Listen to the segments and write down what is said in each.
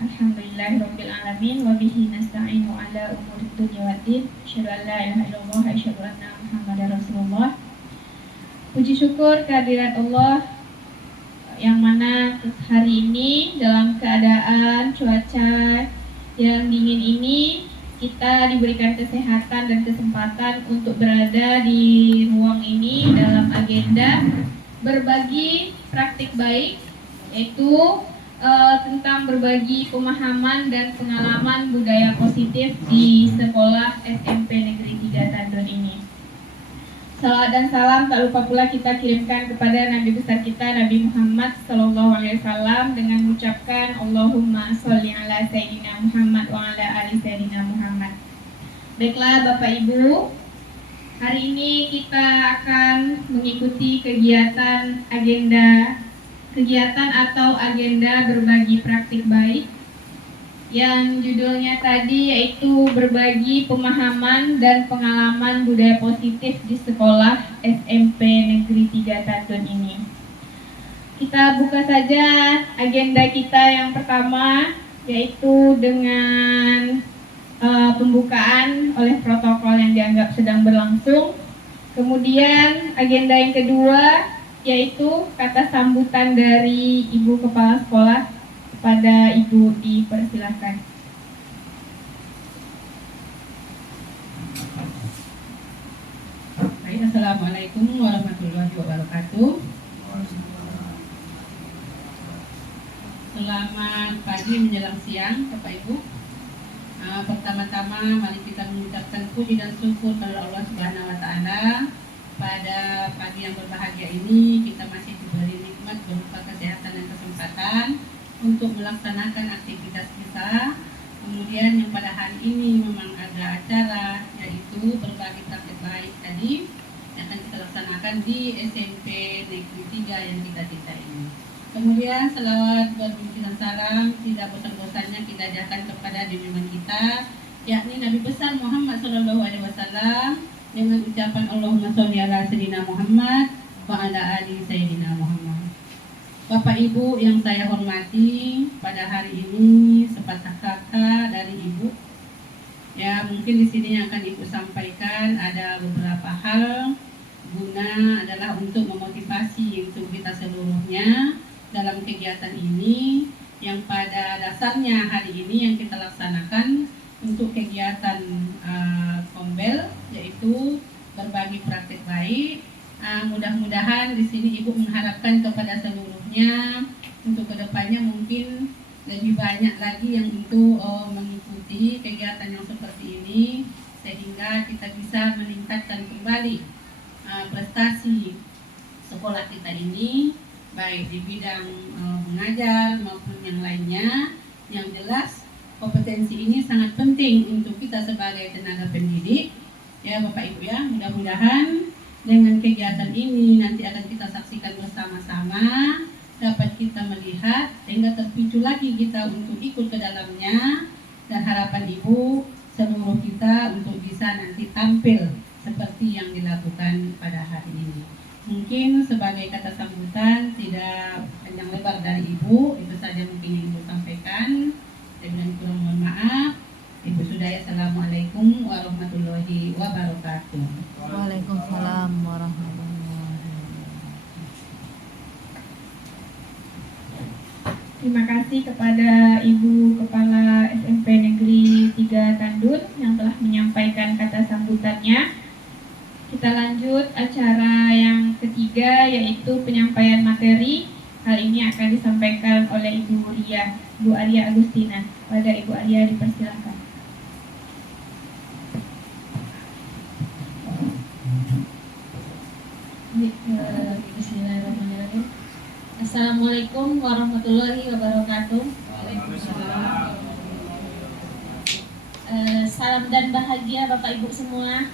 Alhamdulillahirabbil alamin wa bihi nasta'inu ala umurid dunya waddin. Asyhadu an la ilaha illallah wa asyhadu anna Muhammadar Rasulullah. Puji syukur kehadirat Allah yang mana hari ini dalam keadaan cuaca yang dingin ini kita diberikan kesehatan dan kesempatan untuk berada di ruang ini dalam agenda berbagi praktik baik, yaitu tentang berbagi pemahaman dan pengalaman budaya positif di sekolah SMP Negeri 3 Tandun ini. Salawat dan salam tak lupa pula kita kirimkan kepada Nabi besar kita Nabi Muhammad SAW dengan mengucapkan Allahumma sholli ala Sayyidina Muhammad wa ala ali Sayyidina Muhammad. Baiklah Bapak Ibu, hari ini kita akan mengikuti kegiatan atau agenda berbagi praktik baik yang judulnya tadi yaitu berbagi pemahaman dan pengalaman budaya positif di sekolah SMP Negeri 3 Tandun ini. Kita buka saja agenda kita yang pertama, yaitu dengan pembukaan oleh protokol yang dianggap sedang berlangsung. Kemudian agenda yang kedua yaitu kata sambutan dari Ibu Kepala Sekolah. Pada Ibu dipersilakan. Baik, Assalamualaikum warahmatullahi wabarakatuh. Selamat pagi menjelang siang Bapak Ibu. Pertama-tama mari kita mengucapkan puji dan syukur kepada Allah Subhanahu wa taala. Pada pagi yang berbahagia ini kita masih diberi nikmat berupa kesehatan dan kesempatan untuk melaksanakan aktivitas kita. Kemudian yang pada hari ini memang ada acara yaitu berbagi praktik baik tadi yang akan kita laksanakan di SMP Negeri 3 yang kita cintai ini. Kemudian selawat berpuji dan salam tidak bosan-bosannya kita ajarkan kepada junjungan kita yakni Nabi besar Muhammad SAW dengan ucapan Allahumma sholli ala Sayyidina Muhammad wa ala ali Sayyidina Muhammad. Bapak Ibu yang saya hormati, pada hari ini sepatah kata dari Ibu. Ya, mungkin di sini yang akan Ibu sampaikan ada beberapa hal guna adalah untuk memotivasi untuk kita seluruhnya dalam kegiatan ini yang pada dasarnya hari ini yang kita laksanakan untuk kegiatan Kombel yaitu berbagi praktik baik. Mudah-mudahan di sini Ibu mengharapkan kepada seluruhnya untuk kedepannya mungkin lebih banyak lagi yang untuk mengikuti kegiatan yang seperti ini sehingga kita bisa meningkatkan kembali prestasi sekolah kita ini baik di bidang mengajar maupun yang lainnya. Yang jelas kompetensi ini sangat penting untuk kita sebagai tenaga pendidik ya Bapak Ibu ya. Mudah-mudahan dengan kegiatan ini nanti akan kita saksikan bersama-sama, dapat kita melihat sehingga terpicu lagi kita untuk ikut ke dalamnya dan harapan Ibu seluruh kita untuk bisa nanti tampil seperti yang dilakukan pada hari ini. Mungkin sebagai kata sambutan tidak panjang lebar dari Ibu, itu saja mungkin yang Ibu sampaikan. Dengan kurang mohon maaf. Ibu Sudaya, Assalamualaikum warahmatullahi wabarakatuh. Waalaikumsalam warahmatullahi wabarakatuh. Terima kasih kepada Ibu Kepala SMP Negeri 3 Tandun yang telah menyampaikan kata sambutannya. Kita lanjut acara yang ketiga yaitu penyampaian materi. Kali ini akan disampaikan oleh Ibu Arya Agustina. Pada Ibu Arya dipersilakan. Bismillahirrahmanirrahim. Assalamualaikum warahmatullahi wabarakatuh. Waalaikumsalam. Salam dan bahagia Bapak Ibu semua.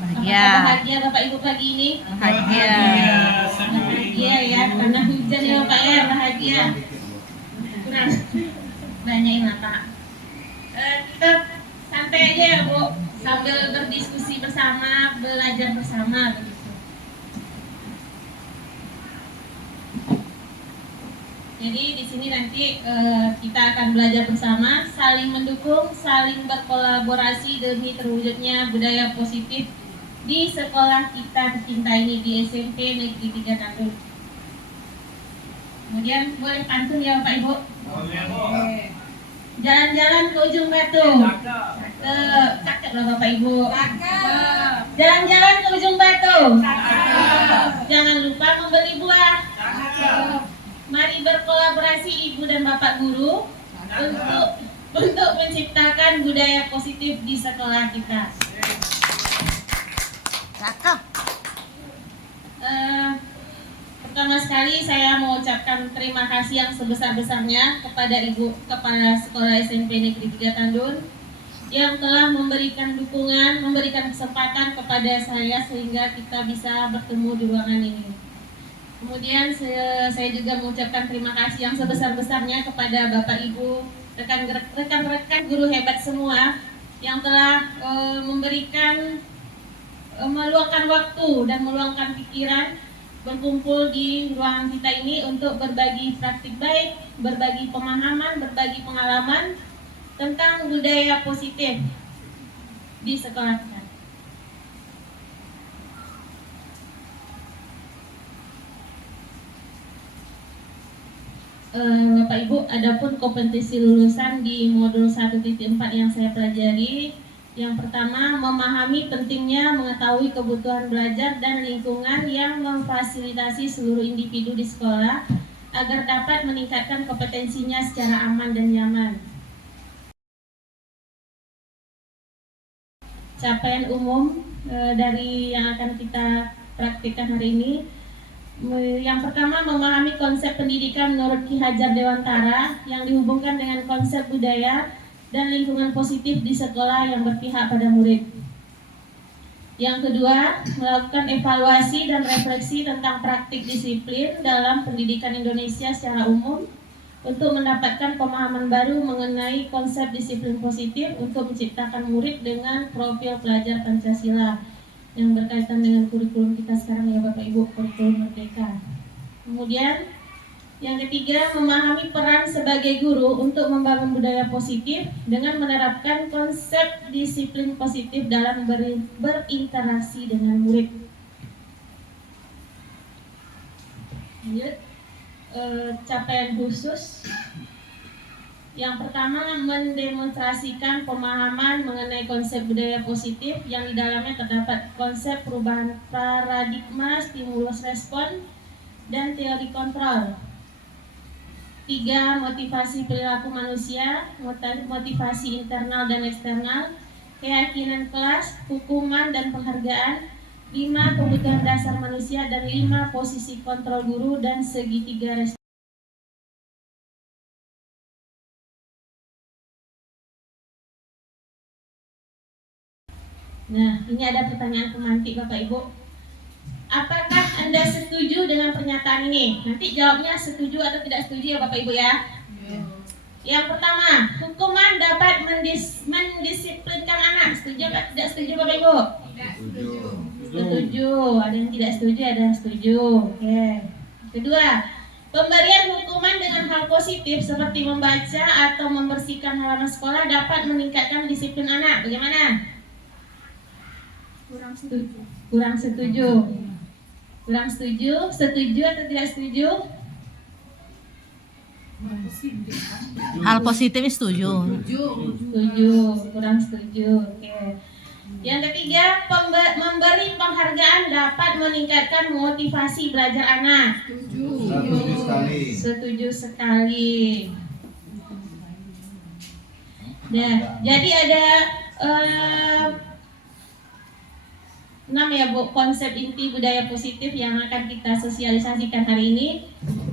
Bahagia. Apakah bahagia Bapak Ibu pagi ini? Bahagia. Bahagia ya, karena hujan ya Bapak ya, bahagia. Kurang banyak yang Pak. Kita santai aja ya Bu, sambil berdiskusi bersama, belajar bersama begitu. Jadi di sini nanti kita akan belajar bersama, saling mendukung, saling berkolaborasi demi terwujudnya budaya positif di sekolah kita tercinta ini di SMP Negeri 3 Tandun. Kemudian boleh pantun ya Bapak Ibu? Boleh. Jalan-jalan ke ujung batu. Cakep. Cakep lah Bapak Ibu. Cakep. Jalan-jalan ke ujung batu. Cakep. Jangan lupa membeli buah. Cakep. Mari berkolaborasi Ibu dan Bapak Guru untuk menciptakan budaya positif di sekolah kita. Cakep. Pertama sekali saya mau ucapkan terima kasih yang sebesar-besarnya kepada Ibu Kepala Sekolah SMP Negeri 3 Tandun yang telah memberikan dukungan, memberikan kesempatan kepada saya sehingga kita bisa bertemu di ruangan ini. Kemudian saya juga mengucapkan terima kasih yang sebesar-besarnya kepada Bapak Ibu, rekan-rekan guru hebat semua yang telah memberikan meluangkan waktu dan meluangkan pikiran berkumpul di ruangan kita ini untuk berbagi praktik baik, berbagi pemahaman, berbagi pengalaman tentang budaya positif di sekolah kita. Bapak Ibu, adapun kompetisi lulusan di modul 1.4 yang saya pelajari, yang pertama, memahami pentingnya mengetahui kebutuhan belajar dan lingkungan yang memfasilitasi seluruh individu di sekolah agar dapat meningkatkan kompetensinya secara aman dan nyaman. Capaian umum dari yang akan kita praktikkan hari ini, yang pertama, memahami konsep pendidikan menurut Ki Hajar Dewantara yang dihubungkan dengan konsep budaya dan lingkungan positif di sekolah yang berpihak pada murid. Yang kedua, melakukan evaluasi dan refleksi tentang praktik disiplin dalam pendidikan Indonesia secara umum untuk mendapatkan pemahaman baru mengenai konsep disiplin positif untuk menciptakan murid dengan profil pelajar Pancasila yang berkaitan dengan kurikulum kita sekarang ya Bapak Ibu, kurikulum Merdeka. Kemudian yang ketiga, memahami peran sebagai guru untuk membangun budaya positif dengan menerapkan konsep disiplin positif dalam berinteraksi dengan murid. Lanjut, capaian khusus. Yang pertama, mendemonstrasikan pemahaman mengenai konsep budaya positif yang di dalamnya terdapat konsep perubahan paradigma, stimulus respon, dan teori kontrol. 3. Motivasi perilaku manusia, motivasi internal dan eksternal, keyakinan kelas, hukuman dan penghargaan. 5. Kebutuhan dasar manusia, dan 5. Posisi kontrol guru dan segitiga respon. Nah, ini ada pertanyaan pemantik Bapak Ibu. Apakah Anda setuju dengan pernyataan ini? Nanti jawabnya setuju atau tidak setuju ya Bapak Ibu ya. Yang pertama, hukuman dapat mendisiplinkan anak. Setuju atau tidak setuju Bapak Ibu? Tidak setuju. Setuju. Ada yang tidak setuju, ada yang setuju. Oke. Kedua, pemberian hukuman dengan hal positif seperti membaca atau membersihkan halaman sekolah dapat meningkatkan disiplin anak. Bagaimana? Kurang setuju. Kurang setuju. Kurang setuju, setuju atau tidak setuju? Hal positif setuju. Setuju, kurang setuju. Oke. Yang ketiga, memberi penghargaan dapat meningkatkan motivasi belajar anak. Setuju sekali. Setuju sekali. Nah, jadi ada 6 ya Bu, konsep inti budaya positif yang akan kita sosialisasikan hari ini.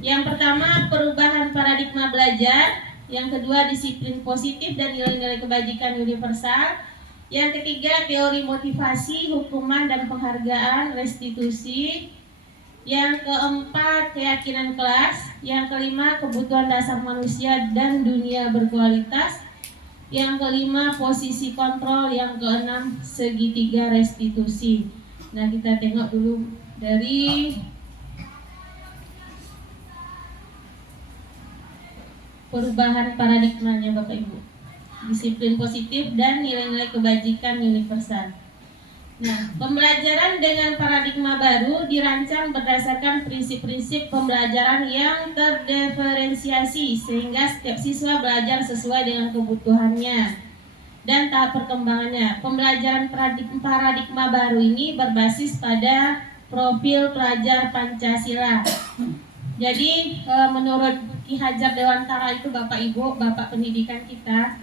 Yang pertama, perubahan paradigma belajar. Yang kedua, disiplin positif dan nilai-nilai kebajikan universal. Yang ketiga, teori motivasi, hukuman dan penghargaan, restitusi. Yang keempat, keyakinan kelas. Yang kelima, kebutuhan dasar manusia dan dunia berkualitas. Yang kelima, posisi kontrol. Yang keenam, segitiga restitusi. Nah, kita tengok dulu dari perubahan paradigmanya Bapak Ibu. Disiplin positif dan nilai-nilai kebajikan universal. Nah, pembelajaran dengan paradigma baru dirancang berdasarkan prinsip-prinsip pembelajaran yang terdiferensiasi sehingga setiap siswa belajar sesuai dengan kebutuhannya dan tahap perkembangannya. Pembelajaran paradigma baru ini berbasis pada profil pelajar Pancasila. Jadi menurut Ki Hajar Dewantara itu Bapak Ibu, Bapak pendidikan kita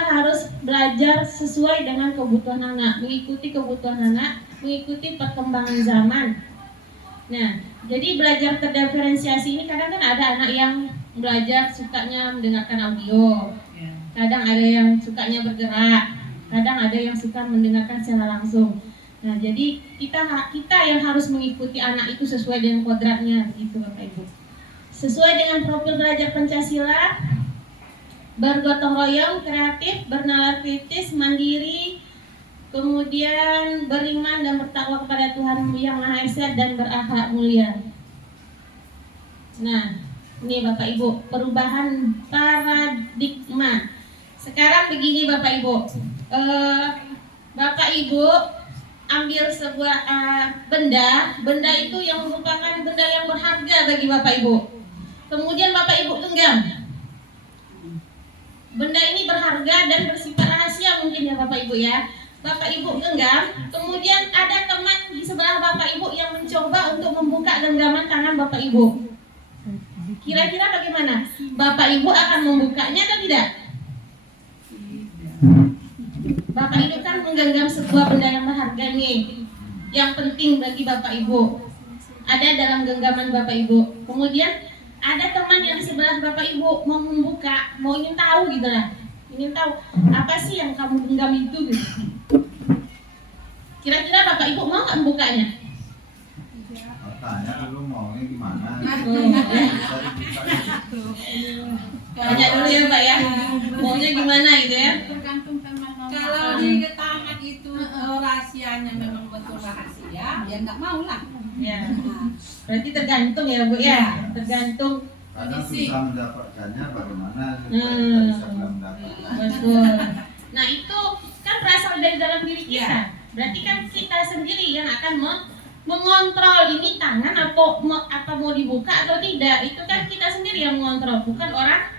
harus belajar sesuai dengan kebutuhan anak, mengikuti kebutuhan anak, mengikuti perkembangan zaman. Nah, jadi belajar terdiferensiasi ini kadang kan ada anak yang belajar sukanya mendengarkan audio, kadang ada yang sukanya bergerak, kadang ada yang suka mendengarkan secara langsung. Nah, jadi kita yang harus mengikuti anak itu sesuai dengan kodratnya, gitu Bapak Ibu. Sesuai dengan profil belajar Pancasila, bergotong royong, kreatif, bernalar kritis, mandiri, kemudian beriman dan bertakwa kepada Tuhan Yang Maha Esa dan berakhlak mulia. Nah, ini Bapak Ibu, perubahan paradigma. Sekarang begini Bapak Ibu, Bapak Ibu ambil sebuah benda itu yang merupakan benda yang berharga bagi Bapak Ibu. Kemudian Bapak Ibu genggam. Benda ini berharga dan bersifat rahasia mungkin ya Bapak Ibu ya. Bapak Ibu genggam, kemudian ada teman di sebelah Bapak Ibu yang mencoba untuk membuka genggaman tangan Bapak Ibu. Kira-kira bagaimana? Bapak Ibu akan membukanya atau tidak? Bapak Ibu kan menggenggam sebuah benda yang berharga nih, yang penting bagi Bapak Ibu. Ada dalam genggaman Bapak Ibu. Kemudian ada teman yang di sebelah Bapak Ibu mau membuka, mau ingin tahu gitu lah. Ingin tahu apa sih yang kamu genggam itu gitu. Kira-kira Bapak Ibu mau nggak membukanya? Tanya dulu maunya gimana. Tanya dulu ya Pak ya. Maunya gimana gitu ya? Tergantung teman mau. Kalau di tangan itu rahasianya memang betul rahasia, ya nggak mau lah. Ya. Berarti tergantung ya Bu ya. Tergantung. Kadang susah mendapatkannya, bagaimana bisa mendapatkan. Betul. Nah itu kan berasal dari dalam diri kita. Berarti kan kita sendiri yang akan mengontrol ini tangan apa mau dibuka atau tidak. Itu kan kita sendiri yang mengontrol, bukan orang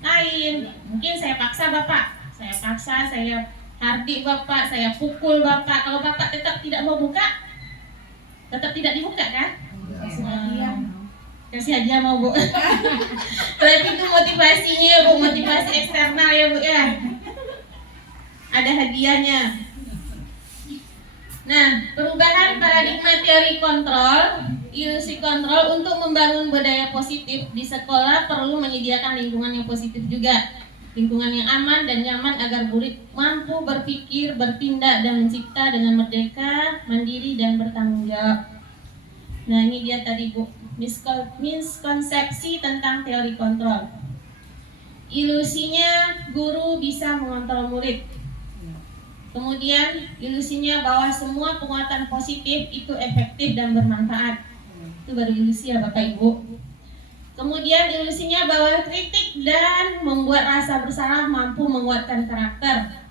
lain. Mungkin saya paksa Bapak, saya hardik Bapak, saya pukul Bapak. Kalau Bapak tetap tidak mau buka, tetap tidak dibuka kan? Kasih hadiah mau Bu. Berarti itu motivasinya Bu, motivasi eksternal ya Bu ya. Ada hadiahnya. Nah, perubahan paradigma teori kontrol, ilusi kontrol untuk membangun budaya positif di sekolah perlu menyediakan lingkungan yang positif juga. Lingkungan yang aman dan nyaman agar murid mampu berpikir, bertindak, dan mencipta dengan merdeka, mandiri, dan bertanggung jawab. Nah, ini dia tadi Bu, miskonsepsi tentang teori kontrol. Ilusinya guru bisa mengontrol murid. Kemudian ilusinya bahwa semua penguatan positif itu efektif dan bermanfaat. Itu baru ilusi ya Bapak Ibu. Kemudian ilusinya bahwa kritik dan membuat rasa bersalah mampu menguatkan karakter.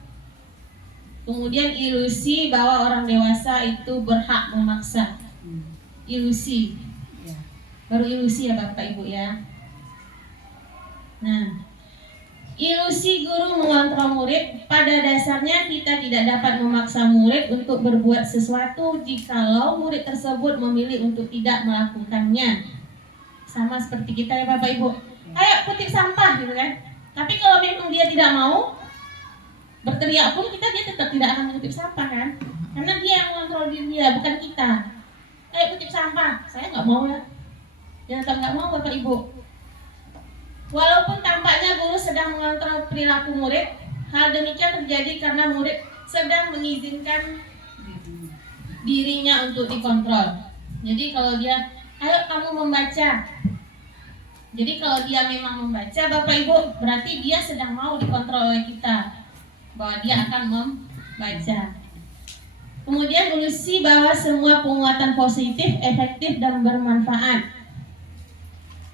Kemudian ilusi bahwa orang dewasa itu berhak memaksa. Ilusi. Baru ilusi ya Bapak Ibu ya. Nah, ilusi guru mengontrol murid. Pada dasarnya kita tidak dapat memaksa murid untuk berbuat sesuatu jikalau murid tersebut memilih untuk tidak melakukannya. Sama seperti kita ya Bapak Ibu. Kayak kutip sampah gitu kan. Tapi kalau memang dia tidak mau berteriak pun dia tetap tidak akan mengutip sampah kan. Karena dia yang mengontrol diri dia, bukan kita. Kayak kutip sampah, saya nggak mau ya. Dia tetap nggak mau Bapak Ibu. Walaupun tampaknya guru sedang mengontrol perilaku murid, hal demikian terjadi karena murid sedang mengizinkan dirinya untuk dikontrol. Jadi kalau dia, ayo kamu membaca. Jadi kalau dia memang membaca Bapak Ibu, berarti dia sedang mau dikontrol oleh kita, bahwa dia akan membaca. Kemudian ilusi bahwa semua penguatan positif, efektif, dan bermanfaat.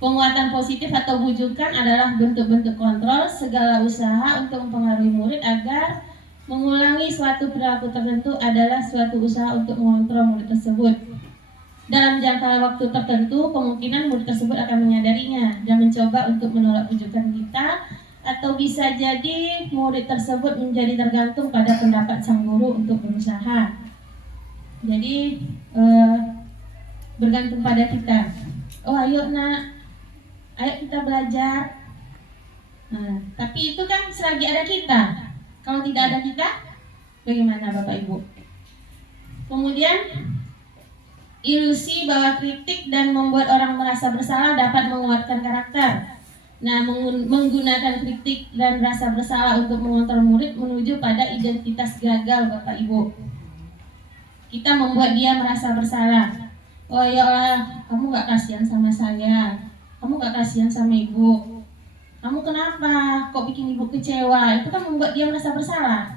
Penguatan positif atau bujukan adalah bentuk-bentuk kontrol segala usaha untuk mempengaruhi murid agar mengulangi suatu perilaku tertentu adalah suatu usaha untuk mengontrol murid tersebut. Dalam jangka waktu tertentu, kemungkinan murid tersebut akan menyadarinya dan mencoba untuk menolak bujukan kita, atau bisa jadi murid tersebut menjadi tergantung pada pendapat sang guru untuk berusaha. Jadi bergantung pada kita. Oh ayo nak, ayo kita belajar. Tapi itu kan selagi ada kita. Kalau tidak ada kita, bagaimana Bapak Ibu? Kemudian ilusi bahwa kritik dan membuat orang merasa bersalah dapat menguatkan karakter. Nah, menggunakan kritik dan rasa bersalah untuk mengontrol murid menuju pada identitas gagal Bapak Ibu. Kita membuat dia merasa bersalah. Oh ya Allah, kamu gak kasihan sama saya, kamu gak kasihan sama ibu, kamu kenapa kok bikin ibu kecewa? Itu kan membuat dia merasa bersalah.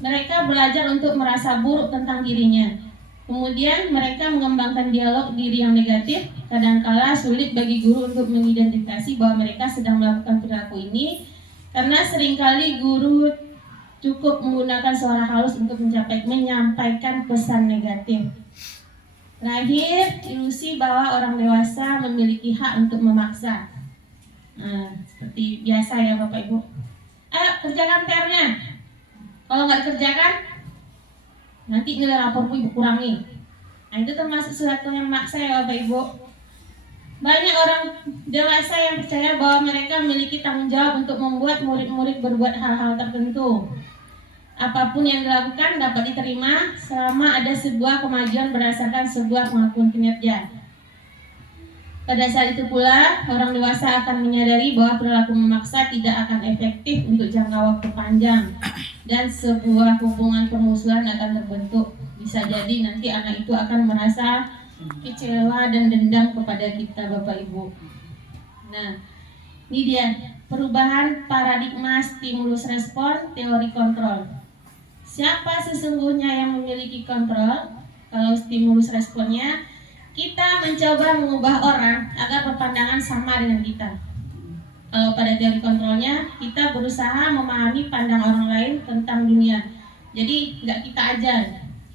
Mereka belajar untuk merasa buruk tentang dirinya. Kemudian mereka mengembangkan dialog diri yang negatif. Kadangkala sulit bagi guru untuk mengidentifikasi bahwa mereka sedang melakukan perilaku ini, karena seringkali guru cukup menggunakan suara halus untuk menyampaikan pesan negatif. Terakhir, ilusi bahwa orang dewasa memiliki hak untuk memaksa. Seperti biasa ya Bapak Ibu. Ayo kerjakan PR-nya. Kalau nggak dikerjakan, nanti nilai rapormu Ibu kurangi. Nah, itu termasuk sesuatu yang maksa ya Bapak Ibu. Banyak orang dewasa yang percaya bahwa mereka memiliki tanggung jawab untuk membuat murid-murid berbuat hal-hal tertentu. Apapun yang dilakukan dapat diterima selama ada sebuah kemajuan berdasarkan sebuah pengakuan kinerja. Pada saat itu pula, orang dewasa akan menyadari bahwa perilaku memaksa tidak akan efektif untuk jangka waktu panjang, dan sebuah hubungan permusuhan akan terbentuk. Bisa jadi nanti anak itu akan merasa kecewa dan dendam kepada kita Bapak Ibu. Nah, ini dia perubahan paradigma stimulus respon teori kontrol. Siapa sesungguhnya yang memiliki kontrol? Kalau stimulus responnya, kita mencoba mengubah orang agar berpandangan sama dengan kita. Kalau pada teori kontrolnya, kita berusaha memahami pandang orang lain tentang dunia. Jadi nggak kita ajar,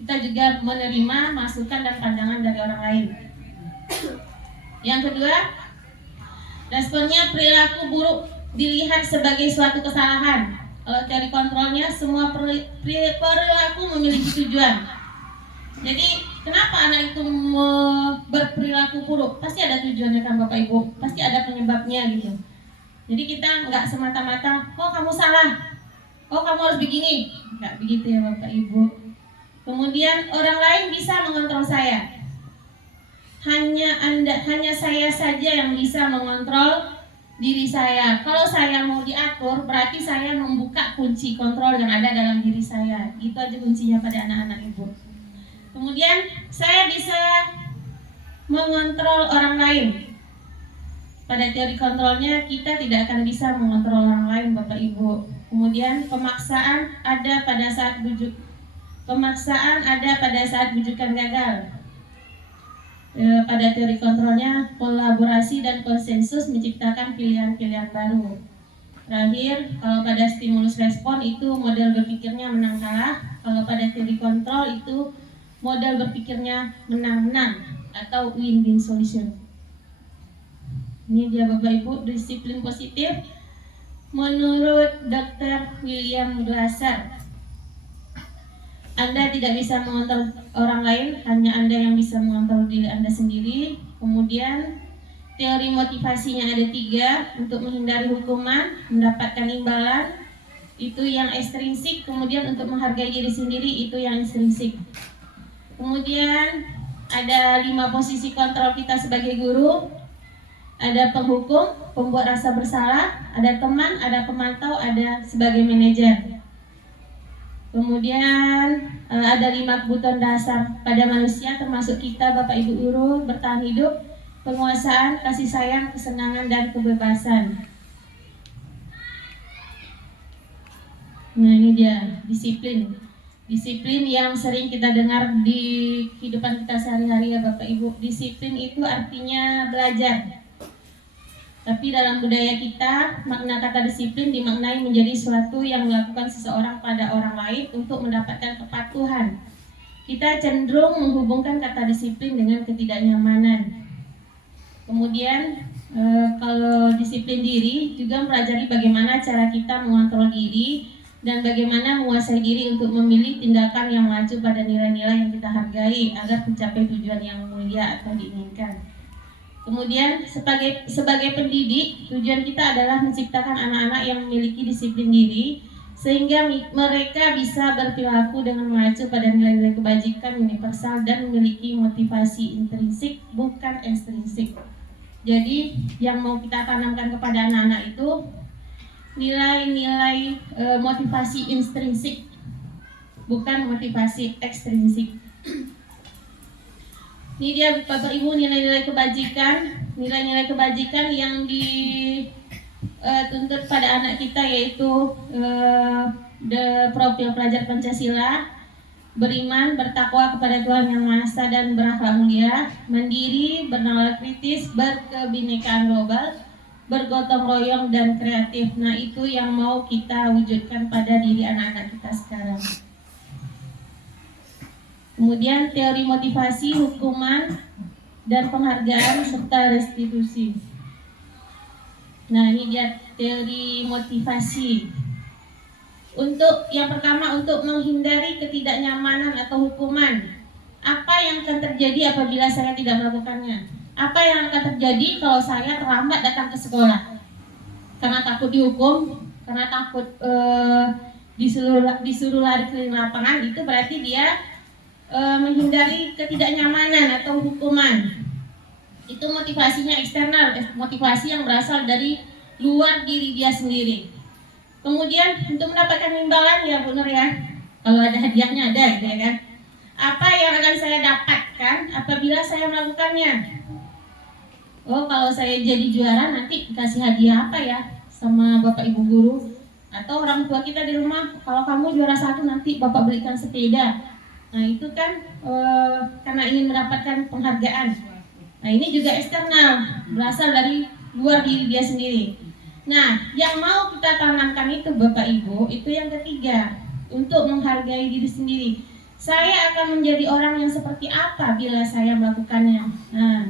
kita juga menerima masukan dan pandangan dari orang lain. Yang kedua, responnya perilaku buruk dilihat sebagai suatu kesalahan. Kalau teori kontrolnya, semua perilaku memiliki tujuan. Jadi kenapa anak itu berperilaku buruk? Pasti ada tujuannya kan Bapak Ibu, pasti ada penyebabnya gitu. Jadi kita nggak semata-mata, oh kamu salah, oh kamu harus begini, nggak begitu ya Bapak Ibu. Kemudian orang lain bisa mengontrol saya. Hanya saya saja yang bisa mengontrol diri saya. Kalau saya mau diatur, berarti saya membuka kunci kontrol yang ada dalam diri saya. Itu aja kuncinya pada anak-anak Ibu. Kemudian saya bisa mengontrol orang lain. Pada teori kontrolnya, kita tidak akan bisa mengontrol orang lain Bapak Ibu. Kemudian pemaksaan ada pada saat bujukan gagal. Pada teori kontrolnya, kolaborasi dan konsensus menciptakan pilihan-pilihan baru. Terakhir, kalau pada stimulus respon itu model berpikirnya menang kalah. Kalau pada teori kontrol itu model berpikirnya menang-menang atau win-win solution. Ini dia Bapak Ibu, disiplin positif menurut Dr. William Glasser. Anda tidak bisa mengontrol orang lain, hanya Anda yang bisa mengontrol diri Anda sendiri. Kemudian teori motivasinya ada 3, untuk menghindari hukuman, mendapatkan imbalan, itu yang ekstrinsik. Kemudian untuk menghargai diri sendiri, itu yang intrinsik. Kemudian ada 5 posisi kontrol kita sebagai guru. Ada penghukum, pembuat rasa bersalah, ada teman, ada pemantau, ada sebagai manajer. Kemudian ada 5 kebutuhan dasar pada manusia, termasuk kita Bapak Ibu guru: bertahan hidup, penguasaan, kasih sayang, kesenangan, dan kebebasan. Nah ini dia disiplin. Disiplin yang sering kita dengar di kehidupan kita sehari-hari ya Bapak Ibu. Disiplin itu artinya belajar. Tapi dalam budaya kita, makna kata disiplin dimaknai menjadi sesuatu yang dilakukan seseorang pada orang lain untuk mendapatkan kepatuhan. Kita cenderung menghubungkan kata disiplin dengan ketidaknyamanan. Kemudian kalau disiplin diri juga mempelajari bagaimana cara kita mengontrol diri dan bagaimana menguasai diri untuk memilih tindakan yang mengacu pada nilai-nilai yang kita hargai agar mencapai tujuan yang mulia atau diinginkan. Kemudian sebagai pendidik, tujuan kita adalah menciptakan anak-anak yang memiliki disiplin diri sehingga mereka bisa berperilaku dengan mengacu pada nilai-nilai kebajikan universal dan memiliki motivasi intrinsik bukan ekstrinsik. Jadi yang mau kita tanamkan kepada anak-anak itu nilai-nilai motivasi intrinsik bukan motivasi ekstrinsik. Ini dia Bapak Ibu nilai-nilai kebajikan yang dituntut pada anak kita, yaitu profil pelajar Pancasila: beriman, bertakwa kepada Tuhan Yang Maha Esa dan berakhlak mulia, mandiri, bernalar kritis, berkebinekaan global, bergotong royong dan kreatif. Nah, itu yang mau kita wujudkan pada diri anak-anak kita sekarang. Kemudian teori motivasi, hukuman, dan penghargaan serta restitusi. Nah, ini dia teori motivasi. Untuk yang pertama, untuk menghindari ketidaknyamanan atau hukuman. Apa yang akan terjadi apabila saya tidak melakukannya? Apa yang akan terjadi kalau saya terlambat datang ke sekolah? Karena takut dihukum, karena takut disuruh lari keliling lapangan, itu berarti dia menghindari ketidaknyamanan atau hukuman. Itu motivasinya eksternal, motivasi yang berasal dari luar diri dia sendiri. Kemudian untuk mendapatkan imbalan ya Bu Nur ya, kalau ada hadiahnya ada gitu ya kan. Apa yang akan saya dapatkan apabila saya melakukannya? Oh, kalau saya jadi juara nanti dikasih hadiah apa ya sama Bapak Ibu guru atau orang tua kita di rumah? Kalau kamu juara 1 nanti Bapak belikan sepeda. Nah, itu kan karena ingin mendapatkan penghargaan. Nah, ini juga eksternal, berasal dari luar diri dia sendiri. Nah, yang mau kita tanamkan itu Bapak Ibu, itu yang ketiga, untuk menghargai diri sendiri. Saya akan menjadi orang yang seperti apa bila saya melakukannya. Nah,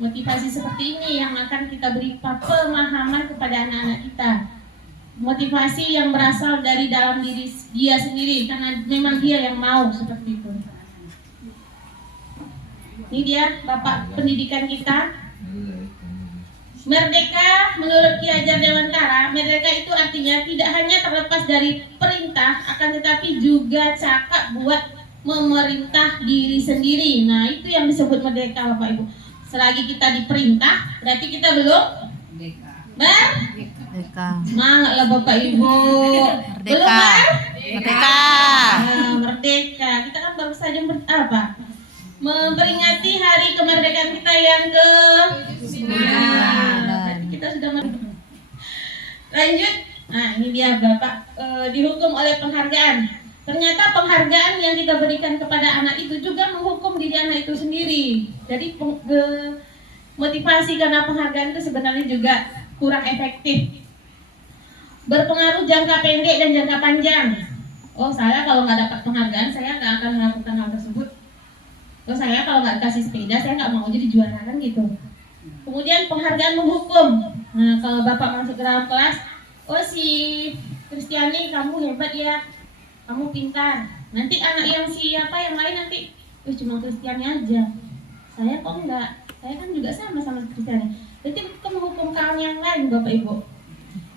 motivasi seperti ini yang akan kita beri pemahaman kepada anak-anak kita. Motivasi yang berasal dari dalam diri dia sendiri, karena memang dia yang mau seperti itu. Ini dia Bapak pendidikan kita. Merdeka menurut Ki Hajar Dewantara, merdeka itu artinya tidak hanya terlepas dari perintah, akan tetapi juga cakap buat memerintah diri sendiri. Nah, itu yang disebut merdeka Bapak Ibu. Selagi kita diperintah, berarti kita belum Merdeka. Semangatlah Bapak Ibu. Merdeka. Merdeka. Nah, merdeka. Kita kan baru saja memperingati hari kemerdekaan kita yang ke-9. Berarti kita sudah lanjut. Nah, ini dia Bapak dihukum oleh penghargaan. Ternyata penghargaan yang kita berikan kepada anak itu juga menghukum diri anak itu sendiri. Jadi motivasi karena penghargaan itu sebenarnya juga kurang efektif. Berpengaruh jangka pendek dan jangka panjang. Oh, saya kalau nggak dapat penghargaan, saya nggak akan melakukan hal tersebut. Oh, saya kalau nggak dikasih sepeda, saya nggak mau jadi juara, kan gitu. Kemudian penghargaan menghukum. Nah, kalau Bapak masuk ke dalam kelas, oh si Kristiani kamu hebat ya, kamu pintar. Nanti anak yang siapa yang lain nanti, cuma Kristiani aja. Saya kok enggak? Saya kan juga sama Kristiani. Jadi itu menghukum kawan yang lain Bapak Ibu.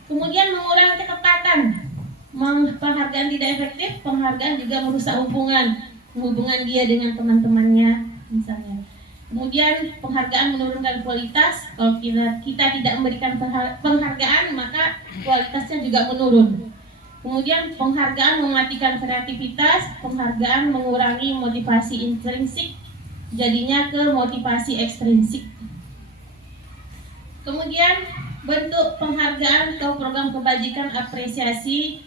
Kemudian mengurangi ketepatan. Penghargaan tidak efektif, penghargaan juga merusak hubungan dia dengan teman-temannya misalnya. Kemudian penghargaan menurunkan kualitas. Kalau kita tidak memberikan penghargaan, maka kualitasnya juga menurun. Kemudian penghargaan mematikan kreativitas, penghargaan mengurangi motivasi intrinsik, jadinya ke motivasi ekstrinsik. Kemudian bentuk penghargaan atau program kebajikan apresiasi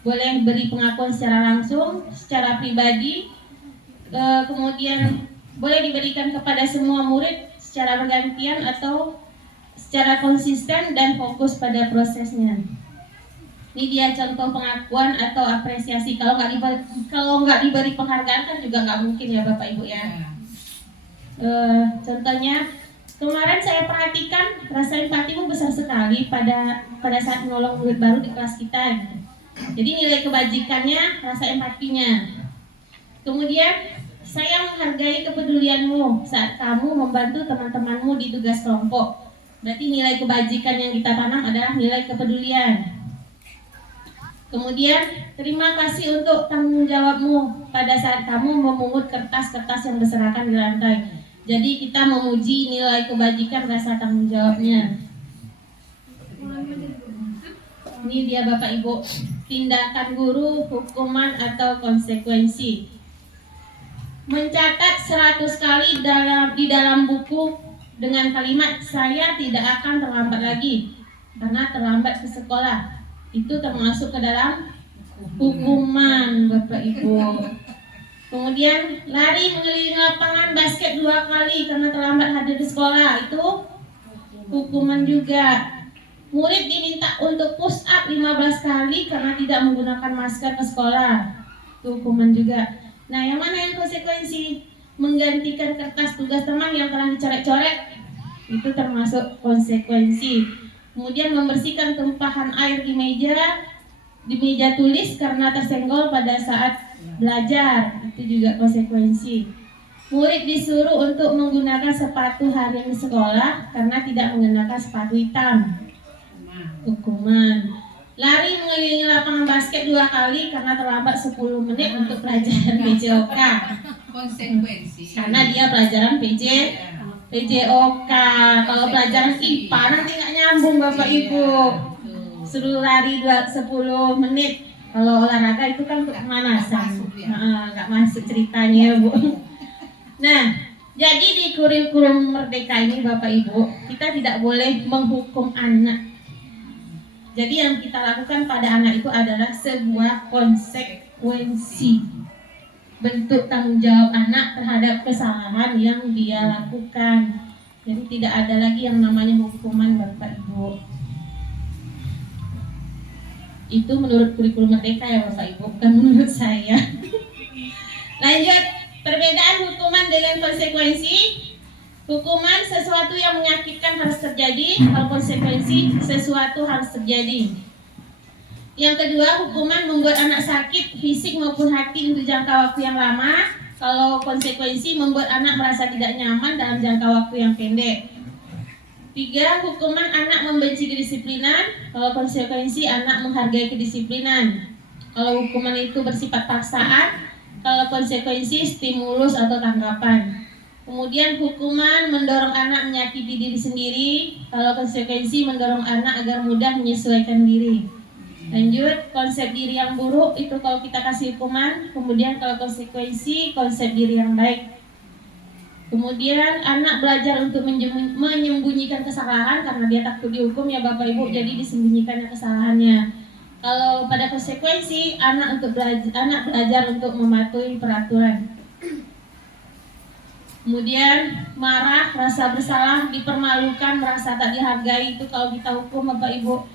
boleh beri pengakuan secara langsung, secara pribadi, kemudian boleh diberikan kepada semua murid secara bergantian atau secara konsisten dan fokus pada prosesnya. Ini dia contoh pengakuan atau apresiasi. Kalau nggak diberi penghargaan kan juga nggak mungkin ya Bapak Ibu ya. Contohnya kemarin saya perhatikan rasa empatimu besar sekali pada saat menolong murid baru di kelas kita. Jadi nilai kebajikannya, rasa empatinya. Kemudian saya menghargai kepedulianmu saat kamu membantu teman-temanmu di tugas kelompok. Berarti nilai kebajikan yang kita tanam adalah nilai kepedulian. Kemudian, terima kasih untuk tanggung jawabmu pada saat kamu memungut kertas-kertas yang berserakan di lantai. Jadi kita memuji nilai kebajikan rasa tanggung jawabnya. Ini dia Bapak Ibu, tindakan guru, hukuman atau konsekuensi. Mencatat 100 kali di dalam buku dengan kalimat saya tidak akan terlambat lagi karena terlambat ke sekolah. Itu termasuk ke dalam hukuman Bapak Ibu. Kemudian lari mengelilingi lapangan basket 2 kali karena terlambat hadir di sekolah, itu hukuman juga. Murid diminta untuk push up 15 kali karena tidak menggunakan masker ke sekolah, itu hukuman juga. Nah, yang mana yang konsekuensi? Menggantikan kertas tugas teman yang telah dicoret-coret, itu termasuk konsekuensi. Kemudian membersihkan tumpahan air di meja tulis karena tersenggol pada saat belajar, itu juga konsekuensi. Murid disuruh untuk menggunakan sepatu harian di sekolah karena tidak mengenakan sepatu hitam, hukuman. Lari mengelilingi lapangan basket 2 kali karena terlambat 10 menit untuk pelajaran PJOK, Konsekuensi. karena dia pelajaran PJOK. Kalau pelajaran IPA nanti nggak nyambung Bapak Ibu. Suruh lari 10 menit. Kalau olahraga itu kan untuk pemanasan. Nggak masuk ceritanya Bu. Nah, jadi di kurikulum Merdeka ini Bapak Ibu, kita tidak boleh menghukum anak. Jadi yang kita lakukan pada anak itu adalah sebuah konsekuensi. Bentuk tanggung jawab anak terhadap kesalahan yang dia lakukan. Jadi tidak ada lagi yang namanya hukuman Bapak Ibu. Itu menurut kurikulum Merdeka ya Bapak Ibu, bukan menurut saya. Lanjut, perbedaan hukuman dengan konsekuensi. Hukuman sesuatu yang menyakitkan harus terjadi, kalau konsekuensi sesuatu harus terjadi. Yang kedua, hukuman membuat anak sakit fisik maupun hati untuk jangka waktu yang lama. Kalau konsekuensi membuat anak merasa tidak nyaman dalam jangka waktu yang pendek. 3, hukuman anak membenci kedisiplinan. Kalau konsekuensi anak menghargai kedisiplinan. Kalau hukuman itu bersifat paksaan, kalau konsekuensi stimulus atau tanggapan. Kemudian hukuman mendorong anak menyakiti diri sendiri. Kalau konsekuensi mendorong anak agar mudah menyesuaikan diri. Lanjut, konsep diri yang buruk itu kalau kita kasih hukuman. Kemudian kalau konsekuensi, konsep diri yang baik. Kemudian anak belajar untuk menyembunyikan kesalahan karena dia takut dihukum ya Bapak Ibu, jadi disembunyikan kesalahannya. Kalau pada konsekuensi, anak belajar untuk mematuhi peraturan. Kemudian marah, rasa bersalah, dipermalukan, merasa tak dihargai, itu kalau kita hukum Bapak Ibu.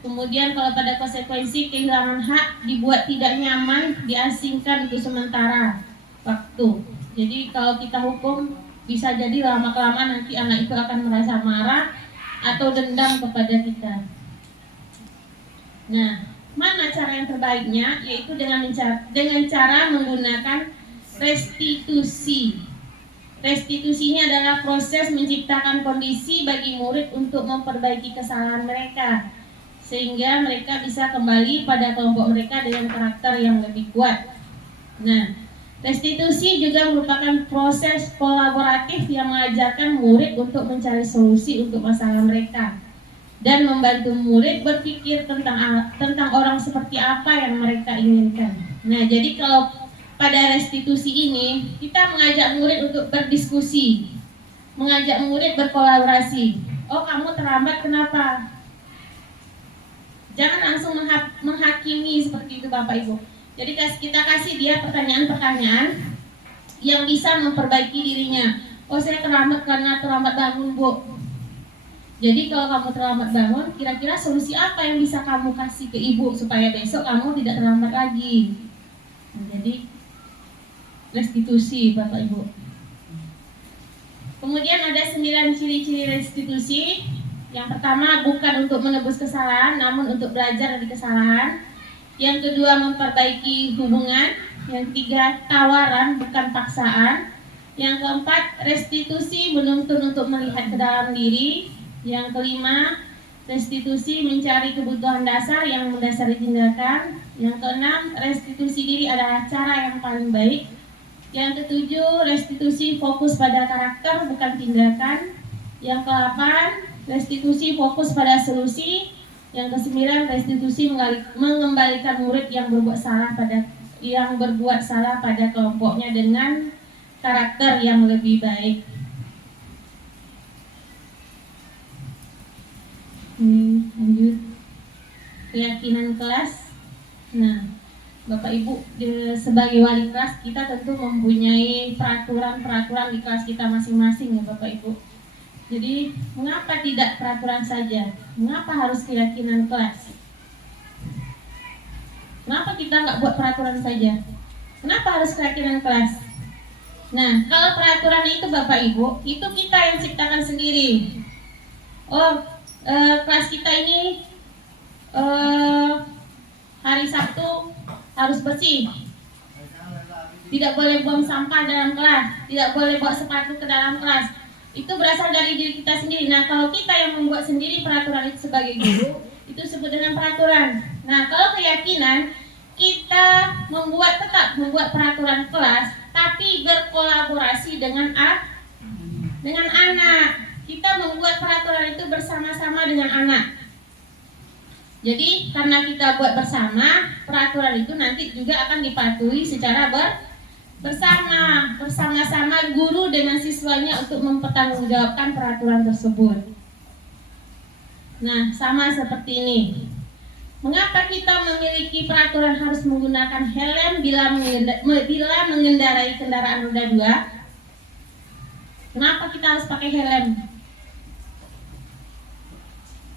Kemudian kalau pada konsekuensi kehilangan hak, dibuat tidak nyaman, diasingkan untuk sementara waktu. Jadi kalau kita hukum bisa jadi lama-kelamaan nanti anak itu akan merasa marah atau dendam kepada kita. Nah, mana cara yang terbaiknya? Yaitu dengan cara menggunakan restitusi. Restitusinya adalah proses menciptakan kondisi bagi murid untuk memperbaiki kesalahan mereka, sehingga mereka bisa kembali pada kelompok mereka dengan karakter yang lebih kuat. Nah, restitusi juga merupakan proses kolaboratif yang mengajarkan murid untuk mencari solusi untuk masalah mereka dan membantu murid berpikir tentang orang seperti apa yang mereka inginkan. Nah, jadi kalau pada restitusi ini kita mengajak murid untuk berdiskusi, mengajak murid berkolaborasi. Oh, kamu terlambat kenapa? Jangan langsung menghakimi seperti itu Bapak Ibu. Jadi kita kasih dia pertanyaan-pertanyaan yang bisa memperbaiki dirinya. Oh, saya terlambat karena terlambat bangun, Bu. Jadi kalau kamu terlambat bangun, kira-kira solusi apa yang bisa kamu kasih ke ibu supaya besok kamu tidak terlambat lagi? Nah, jadi restitusi Bapak Ibu. Kemudian ada 9 ciri-ciri restitusi. Yang pertama, bukan untuk menebus kesalahan, namun untuk belajar dari kesalahan. Yang kedua, memperbaiki hubungan. Yang ketiga, tawaran bukan paksaan. Yang keempat, restitusi menuntun untuk melihat ke dalam diri. Yang kelima, restitusi mencari kebutuhan dasar yang mendasari tindakan. Yang keenam, restitusi diri adalah cara yang paling baik. Yang ketujuh, restitusi fokus pada karakter bukan tindakan. Yang ke-8, restitusi fokus pada solusi. Yang ke-9, restitusi mengembalikan murid yang berbuat salah pada kelompoknya dengan karakter yang lebih baik. Lanjut keyakinan kelas. Nah, Bapak Ibu sebagai wali kelas kita tentu mempunyai peraturan-peraturan di kelas kita masing-masing ya Bapak Ibu. Jadi mengapa tidak peraturan saja? Mengapa harus keyakinan kelas? Kenapa kita nggak buat peraturan saja? Kenapa harus keyakinan kelas? Nah, kalau peraturan itu Bapak Ibu, itu kita yang ciptakan sendiri. Oh, kelas kita ini hari Sabtu harus bersih. Tidak boleh buang sampah dalam kelas, tidak boleh bawa sepatu ke dalam kelas. Itu berasal dari diri kita sendiri. Nah, kalau kita yang membuat sendiri peraturan itu sebagai guru, itu disebut dengan peraturan. Nah, kalau keyakinan, kita tetap membuat peraturan kelas, tapi berkolaborasi dengan anak. Kita membuat peraturan itu bersama-sama dengan anak. Jadi karena kita buat bersama, peraturan itu nanti juga akan dipatuhi secara bersama-sama guru dengan siswanya untuk mempertanggungjawabkan peraturan tersebut. Nah, sama seperti ini. Mengapa kita memiliki peraturan harus menggunakan helm bila mengendarai kendaraan roda 2? Kenapa kita harus pakai helm?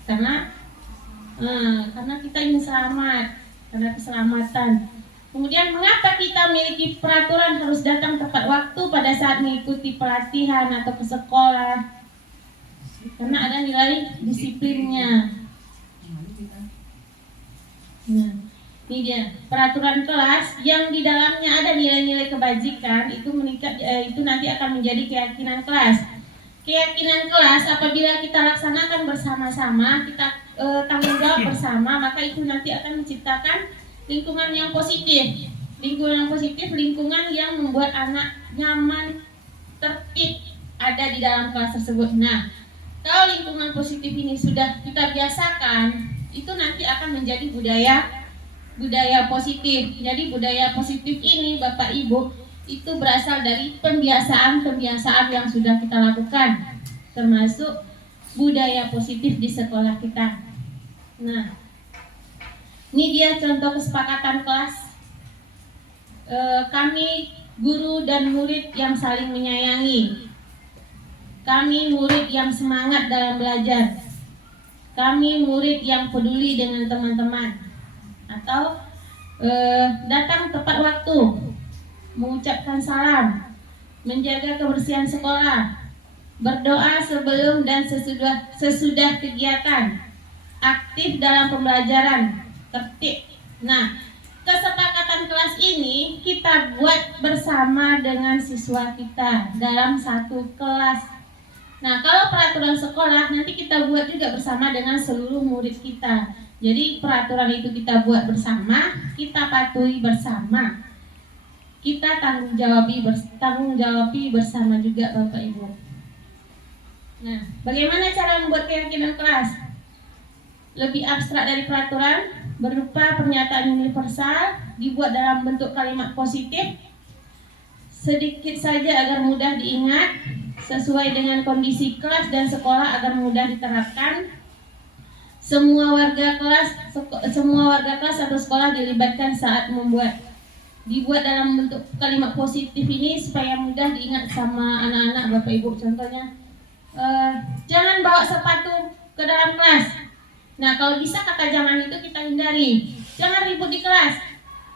Karena kita ingin selamat, karena keselamatan. Kemudian mengapa kita memiliki peraturan harus datang tepat waktu pada saat mengikuti pelatihan atau ke sekolah? Karena ada nilai disiplinnya. Nah, ini dia peraturan kelas yang di dalamnya ada nilai-nilai kebajikan itu itu nanti akan menjadi keyakinan kelas. Keyakinan kelas apabila kita laksanakan bersama-sama, kita tanggung jawab bersama, maka itu nanti akan menciptakan lingkungan yang positif. Lingkungan yang positif, lingkungan yang membuat anak nyaman, tertib ada di dalam kelas tersebut. Nah, kalau lingkungan positif ini sudah kita biasakan, itu nanti akan menjadi budaya positif. Jadi budaya positif ini Bapak Ibu itu berasal dari pembiasaan yang sudah kita lakukan, termasuk budaya positif di sekolah kita. Nah, ini dia contoh kesepakatan kelas. Kami guru dan murid yang saling menyayangi. Kami murid yang semangat dalam belajar. Kami murid yang peduli dengan teman-teman. Atau datang tepat waktu, mengucapkan salam, menjaga kebersihan sekolah, berdoa sebelum dan sesudah kegiatan, aktif dalam pembelajaran, tertib. Nah, kesepakatan kelas ini kita buat bersama dengan siswa kita dalam satu kelas. Nah, kalau peraturan sekolah nanti kita buat juga bersama dengan seluruh murid kita. Jadi peraturan itu kita buat bersama, kita patuhi bersama, kita tanggung jawabi bersama juga Bapak Ibu. Nah, bagaimana cara membuat keyakinan kelas? Lebih abstrak dari peraturan, berupa pernyataan universal, dibuat dalam bentuk kalimat positif, sedikit saja agar mudah diingat, sesuai dengan kondisi kelas dan sekolah agar mudah diterapkan, Semua warga kelas atau sekolah dilibatkan saat dibuat dalam bentuk kalimat positif ini supaya mudah diingat sama anak-anak Bapak Ibu. Contohnya, jangan bawa sepatu ke dalam kelas. Nah, kalau bisa kata jangan itu kita hindari. Jangan ribut di kelas.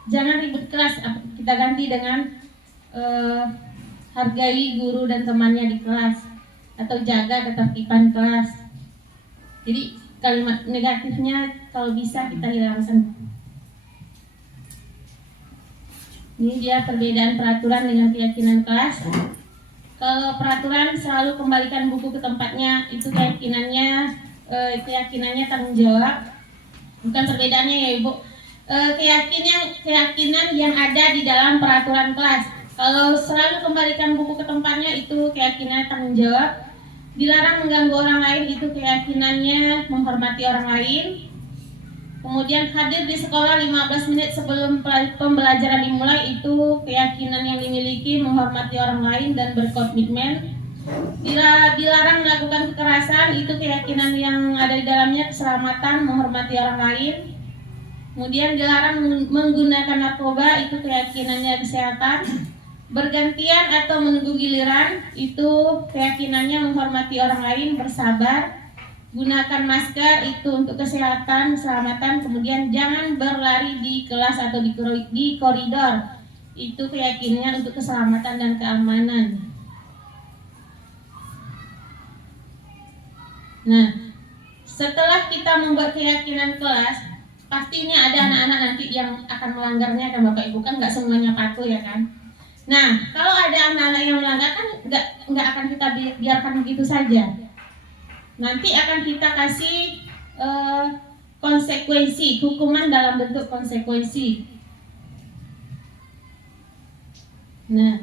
Jangan ribut di kelas. Kita ganti dengan hargai guru dan temannya di kelas, atau jaga ketertiban kelas. Jadi kalimat negatifnya kalau bisa kita hilangkan. Ini dia perbedaan peraturan dengan keyakinan kelas. Kalau peraturan selalu kembalikan buku ke tempatnya, itu keyakinannya tanggung jawab. Bukan perbedaannya ya Ibu. Keyakinan yang ada di dalam peraturan kelas. Kalau selalu kembalikan buku ke tempatnya, itu keyakinan tanggung jawab. Dilarang mengganggu orang lain, itu keyakinannya menghormati orang lain. Kemudian hadir di sekolah 15 menit sebelum pembelajaran dimulai, itu keyakinan yang dimiliki menghormati orang lain dan berkomitmen. Dilarang melakukan kekerasan, itu keyakinan yang ada di dalamnya keselamatan, menghormati orang lain. Kemudian dilarang menggunakan narkoba, itu keyakinannya kesehatan. Bergantian atau menunggu giliran, itu keyakinannya menghormati orang lain, bersabar. Gunakan masker, itu untuk kesehatan, keselamatan. Kemudian jangan berlari di kelas atau di koridor, itu keyakinannya untuk keselamatan dan keamanan. Nah, setelah kita membuat keyakinan kelas, pastinya ada anak-anak nanti yang akan melanggarnya kan Bapak Ibu, kan nggak semuanya patuh ya kan. Nah, kalau ada anak-anak yang melanggar kan nggak akan kita biarkan begitu saja. Nanti akan kita kasih konsekuensi, hukuman dalam bentuk konsekuensi. Nah,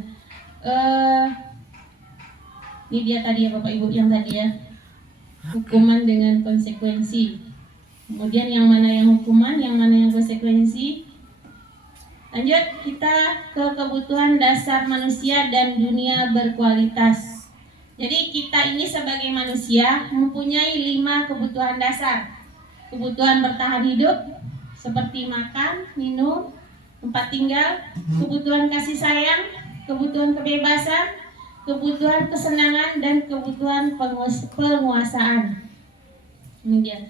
ini dia tadi ya Bapak Ibu yang tadi ya, hukuman dengan konsekuensi. Kemudian yang mana yang hukuman, yang mana yang konsekuensi. Lanjut, kita ke kebutuhan dasar manusia dan dunia berkualitas. Jadi kita ini sebagai manusia mempunyai 5 kebutuhan dasar. Kebutuhan bertahan hidup seperti makan, minum, tempat tinggal, kebutuhan kasih sayang, kebutuhan kebebasan, kebutuhan kesenangan, dan kebutuhan penguasaan. Ini dia.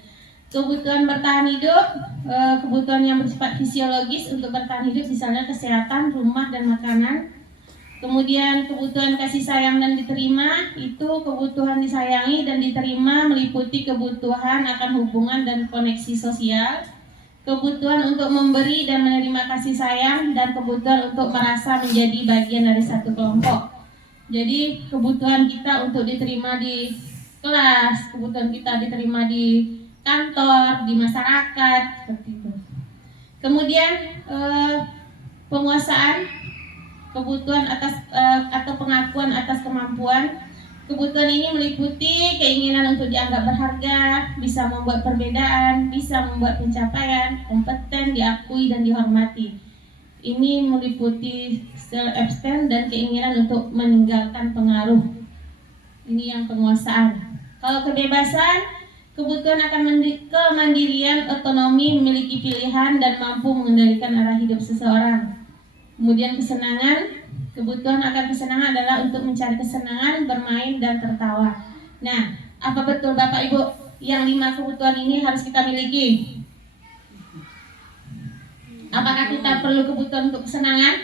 Kebutuhan bertahan hidup, kebutuhan yang bersifat fisiologis untuk bertahan hidup, misalnya kesehatan, rumah, dan makanan. Kemudian kebutuhan kasih sayang dan diterima, itu kebutuhan disayangi dan diterima meliputi kebutuhan akan hubungan dan koneksi sosial, kebutuhan untuk memberi dan menerima kasih sayang, dan kebutuhan untuk merasa menjadi bagian dari satu kelompok. Jadi kebutuhan kita untuk diterima di kelas, kebutuhan kita diterima di kantor, di masyarakat, seperti itu. Kemudian penguasaan, kebutuhan atas atau pengakuan atas kemampuan. Kebutuhan ini meliputi keinginan untuk dianggap berharga, bisa membuat perbedaan, bisa membuat pencapaian, kompeten, diakui dan dihormati. Ini meliputi self-esteem dan keinginan untuk meninggalkan pengaruh. Ini yang penguasaan. Kalau kebebasan, kebutuhan akan kemandirian, otonomi, memiliki pilihan, dan mampu mengendalikan arah hidup seseorang. Kemudian kesenangan, kebutuhan akan kesenangan adalah untuk mencari kesenangan, bermain, dan tertawa. Nah, apa betul Bapak Ibu yang 5 kebutuhan ini harus kita miliki? Apakah kita perlu kebutuhan untuk kesenangan?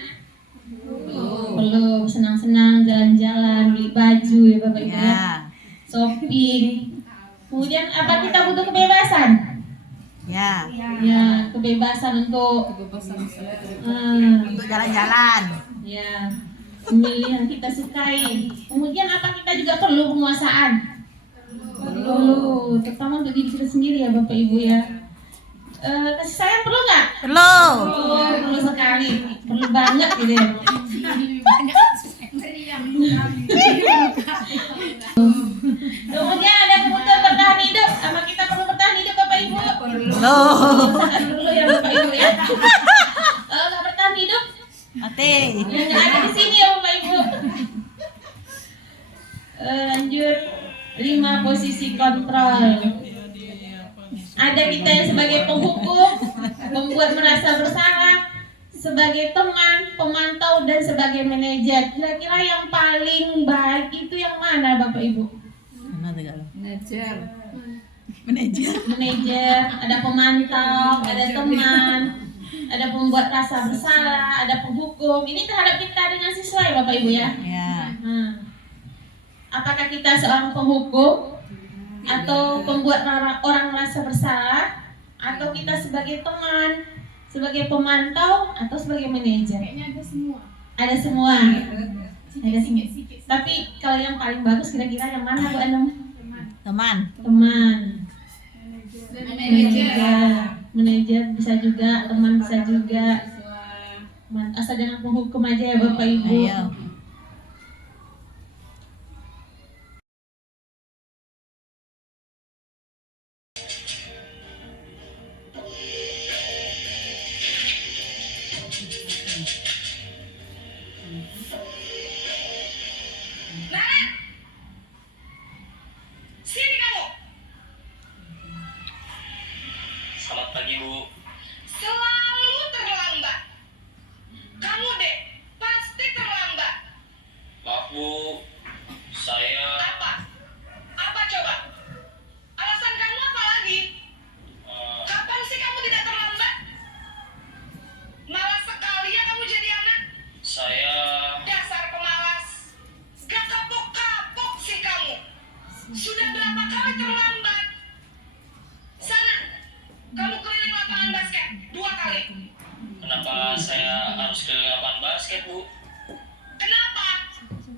Perlu, senang-senang, jalan-jalan, beli baju ya Bapak Ibu ya. Shopping. Kemudian apa kita butuh kebebasan? Ya. Ya, kebebasan untuk Jalan-jalan. ya, memilih yang kita sukai. Kemudian apa kita juga perlu penguasaan? Perlu, terutama untuk diri kita sendiri ya Bapak Ibu ya. Kasih sayang perlu nggak? Perlu. Perlu sekali, perlu banget gitu ya. Kemudian ada kebutuhan bertahan hidup. Sama kita perlu bertahan hidup Bapak Ibu? Perlu. Sangat perlu ya Bapak Ibu ya. Kalau nggak bertahan hidup, Mati. ya nggak ada di sini ya Bapak Ibu. Lanjut, 5 posisi kontrol. Ada kita yang sebagai penghukum, membuat merasa bersalah, sebagai teman, pemantau, dan sebagai manajer. Kira-kira yang paling baik itu yang mana Bapak Ibu? Mana tuh kalau? Manajer. Manajer, ada pemantau, ada teman, ada pembuat rasa bersalah, ada penghukum. Ini terhadap kita dengan siswa ya Bapak Ibu ya. Ya. Apakah kita seorang penghukum atau pembuat orang merasa bersalah, atau kita sebagai teman, sebagai pemantau, atau sebagai manajer? Kayaknya ada semua. Ada semua. Ada semua. Sikit-sikit. Tapi kalau yang paling bagus kira-kira yang mana Bu Anum? Teman. Teman. Manajer. Manajer bisa juga, teman bisa juga. Asal jangan penghukum aja ya Bapak Ibu. Ayo. Sini kamu. Selamat pagi, Bu. Selalu terlambat. Kamu deh, pasti terlambat. Maaf, Bu. Saya... Apa? Apa coba? Alasan kamu apa lagi? Kapan sih kamu tidak terlambat? Malas sekali ya kamu jadi anak. Saya... Dasar pemalas. Gak kapok-kapok sih kamu. Sudah berapa kali terlambat? Sana, kamu keliling lapangan basket 2 kali. Kenapa saya harus keliling lapangan basket, Bu? Kenapa?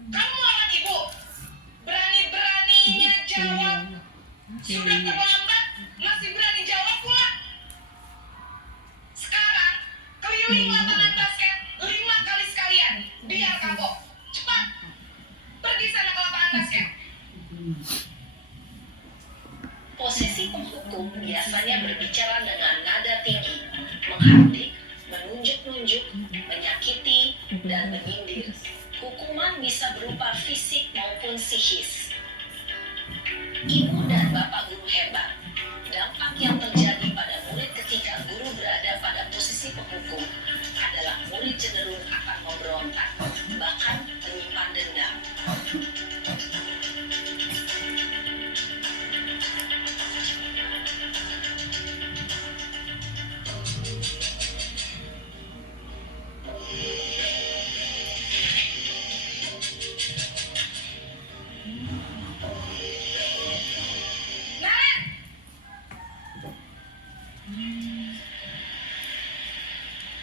Kamu melawan ibu. Berani-beraninya jawab. Sudah terlambat, masih berani jawab pula. Sekarang, keliling lapangan basket 5 kali sekalian. Biar kapok. Cepat. Pergi sana ke lapangan basket. Posisi penghukum biasanya berbicara dengan nada tinggi, menghardik, menunjuk-nunjuk, menyakiti, dan menyindir. Hukuman bisa berupa fisik maupun psikis. Ibu dan bapak guru hebat. Dampak yang terjadi pada murid ketika guru berada pada posisi penghukum adalah murid cenderung akan memberontak, bahkan menyimpan dendam.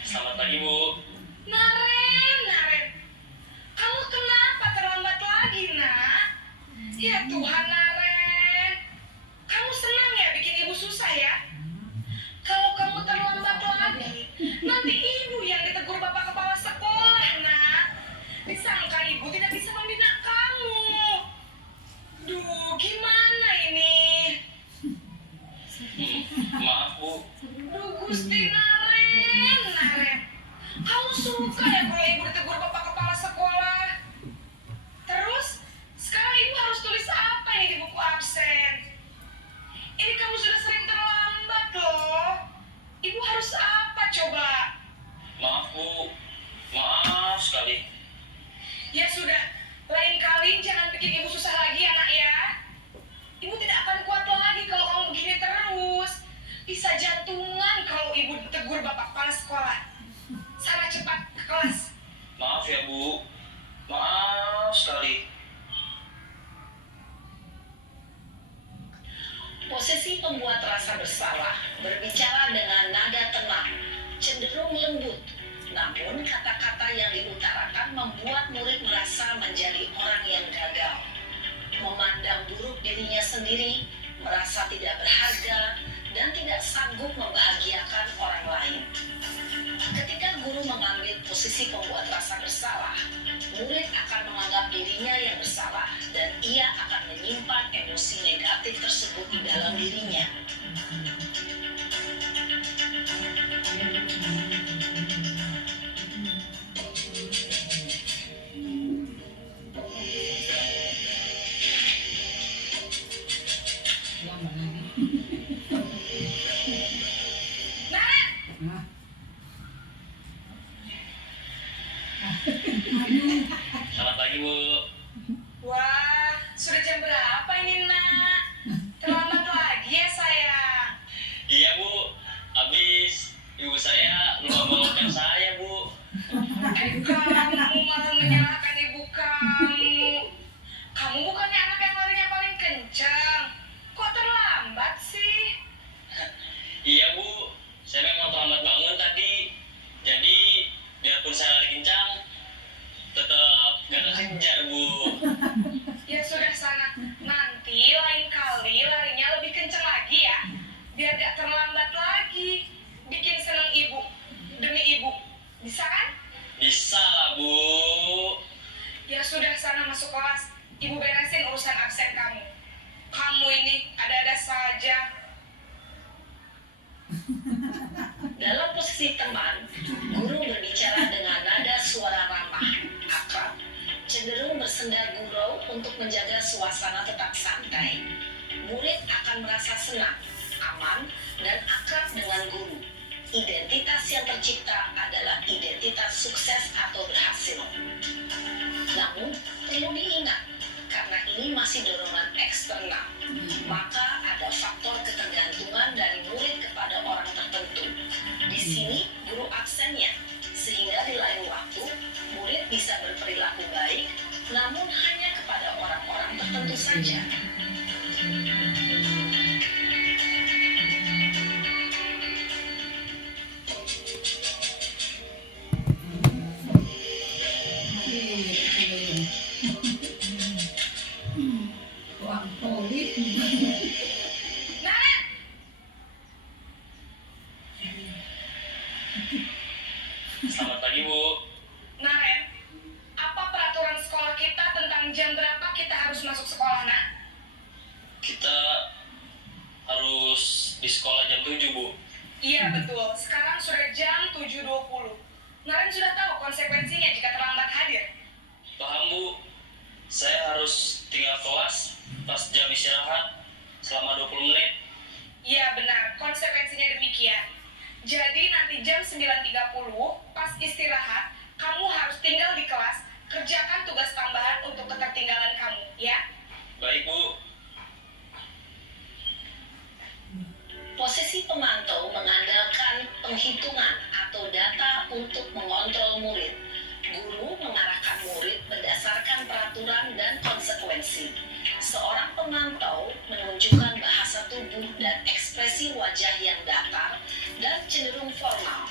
Selamat pagi, Bu. Naren. Kamu kenapa terlambat lagi, Nak? Ya Tuhan, Naren. Kamu senang ya bikin ibu susah ya? Kalau kamu terlambat lagi, nanti ibu yang ditegur bapak kepala sekolah, Nak. Disangka ibu tidak bisa membina kamu. Duh, gimana ini? Maaf, Bu. Duh, Gusti Naren. Kamu suka ya kalau ibu ditegur bapak kepala sekolah? Terus, sekarang ibu harus tulis apa ini di buku absen? Ini kamu sudah sering terlambat loh. Ibu harus apa coba? Maaf, Bu. Maaf sekali. Ya sudah, lain kali jangan bikin ibu susah lagi ya, Nak ya. Ibu tidak akan kuat lagi kalau kamu begini terus. Bisa jantungan kalau ibu ditegur bapak kepala sekolah. Sana cepat ke kelas. Maaf ya, Bu. Maaf sekali. Posisi pembuat rasa bersalah berbicara dengan nada tenang, cenderung lembut. Namun kata-kata yang diutarakan membuat murid merasa menjadi orang yang gagal. Memandang buruk dirinya sendiri, merasa tidak berharga, dan tidak sanggup membahagiakan orang lain. Ketika guru mengambil posisi pembuat rasa bersalah, murid akan menganggap dirinya yang bersalah dan ia akan menyimpan emosi negatif tersebut di dalam dirinya. urusan absen kamu. Kamu ini ada-ada saja. Dalam posisi teman, guru berbicara dengan nada suara ramah, akrab, cenderung bersenda gurau untuk menjaga suasana tetap santai. Murid akan merasa senang, aman, dan akrab dengan guru. Identitas yang tercipta adalah identitas sukses atau berhasil. Namun, perlu diingat, karena ini masih dorongan eksternal, maka ada faktor ketergantungan dari murid kepada orang tertentu. Di sini, guru absennya, sehingga di lain waktu, murid bisa berperilaku baik, namun hanya kepada orang-orang tertentu saja. Selamat pagi, Bu. Naren, apa peraturan sekolah kita tentang jam berapa kita harus masuk sekolah, nak? Kita harus di sekolah jam 7, Bu. Iya, betul. Sekarang sudah jam 7.20. Naren sudah tahu konsekuensinya jika terlambat hadir. Paham, Bu. Saya harus tinggal kelas pas jam istirahat selama 20 menit. Iya, benar. Konsekuensinya demikian. Jadi nanti jam 9.30, pas istirahat, kamu harus tinggal di kelas, kerjakan tugas tambahan untuk ketertinggalan kamu, ya? Baik, Bu. Posisi pemantau mengandalkan penghitungan atau data untuk mengontrol murid. Guru mengarahkan murid berdasarkan peraturan dan konsekuensi. Seorang pemantau menunjukkan bahasa tubuh dan ekspresi wajah yang datar dan cenderung formal.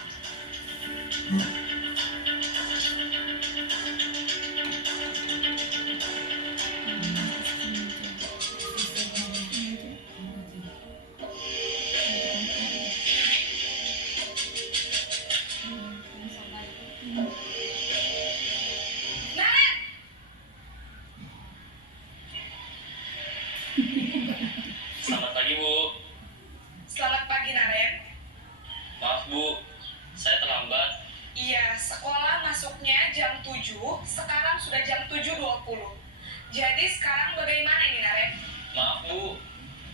Naren! Selamat pagi, Bu. Selamat pagi, Naren. Maaf, Bu. Saya terlambat. Iya, sekolah masuknya jam 7, sekarang sudah jam 7.20. Jadi sekarang bagaimana ini, Naren? Maaf, Bu.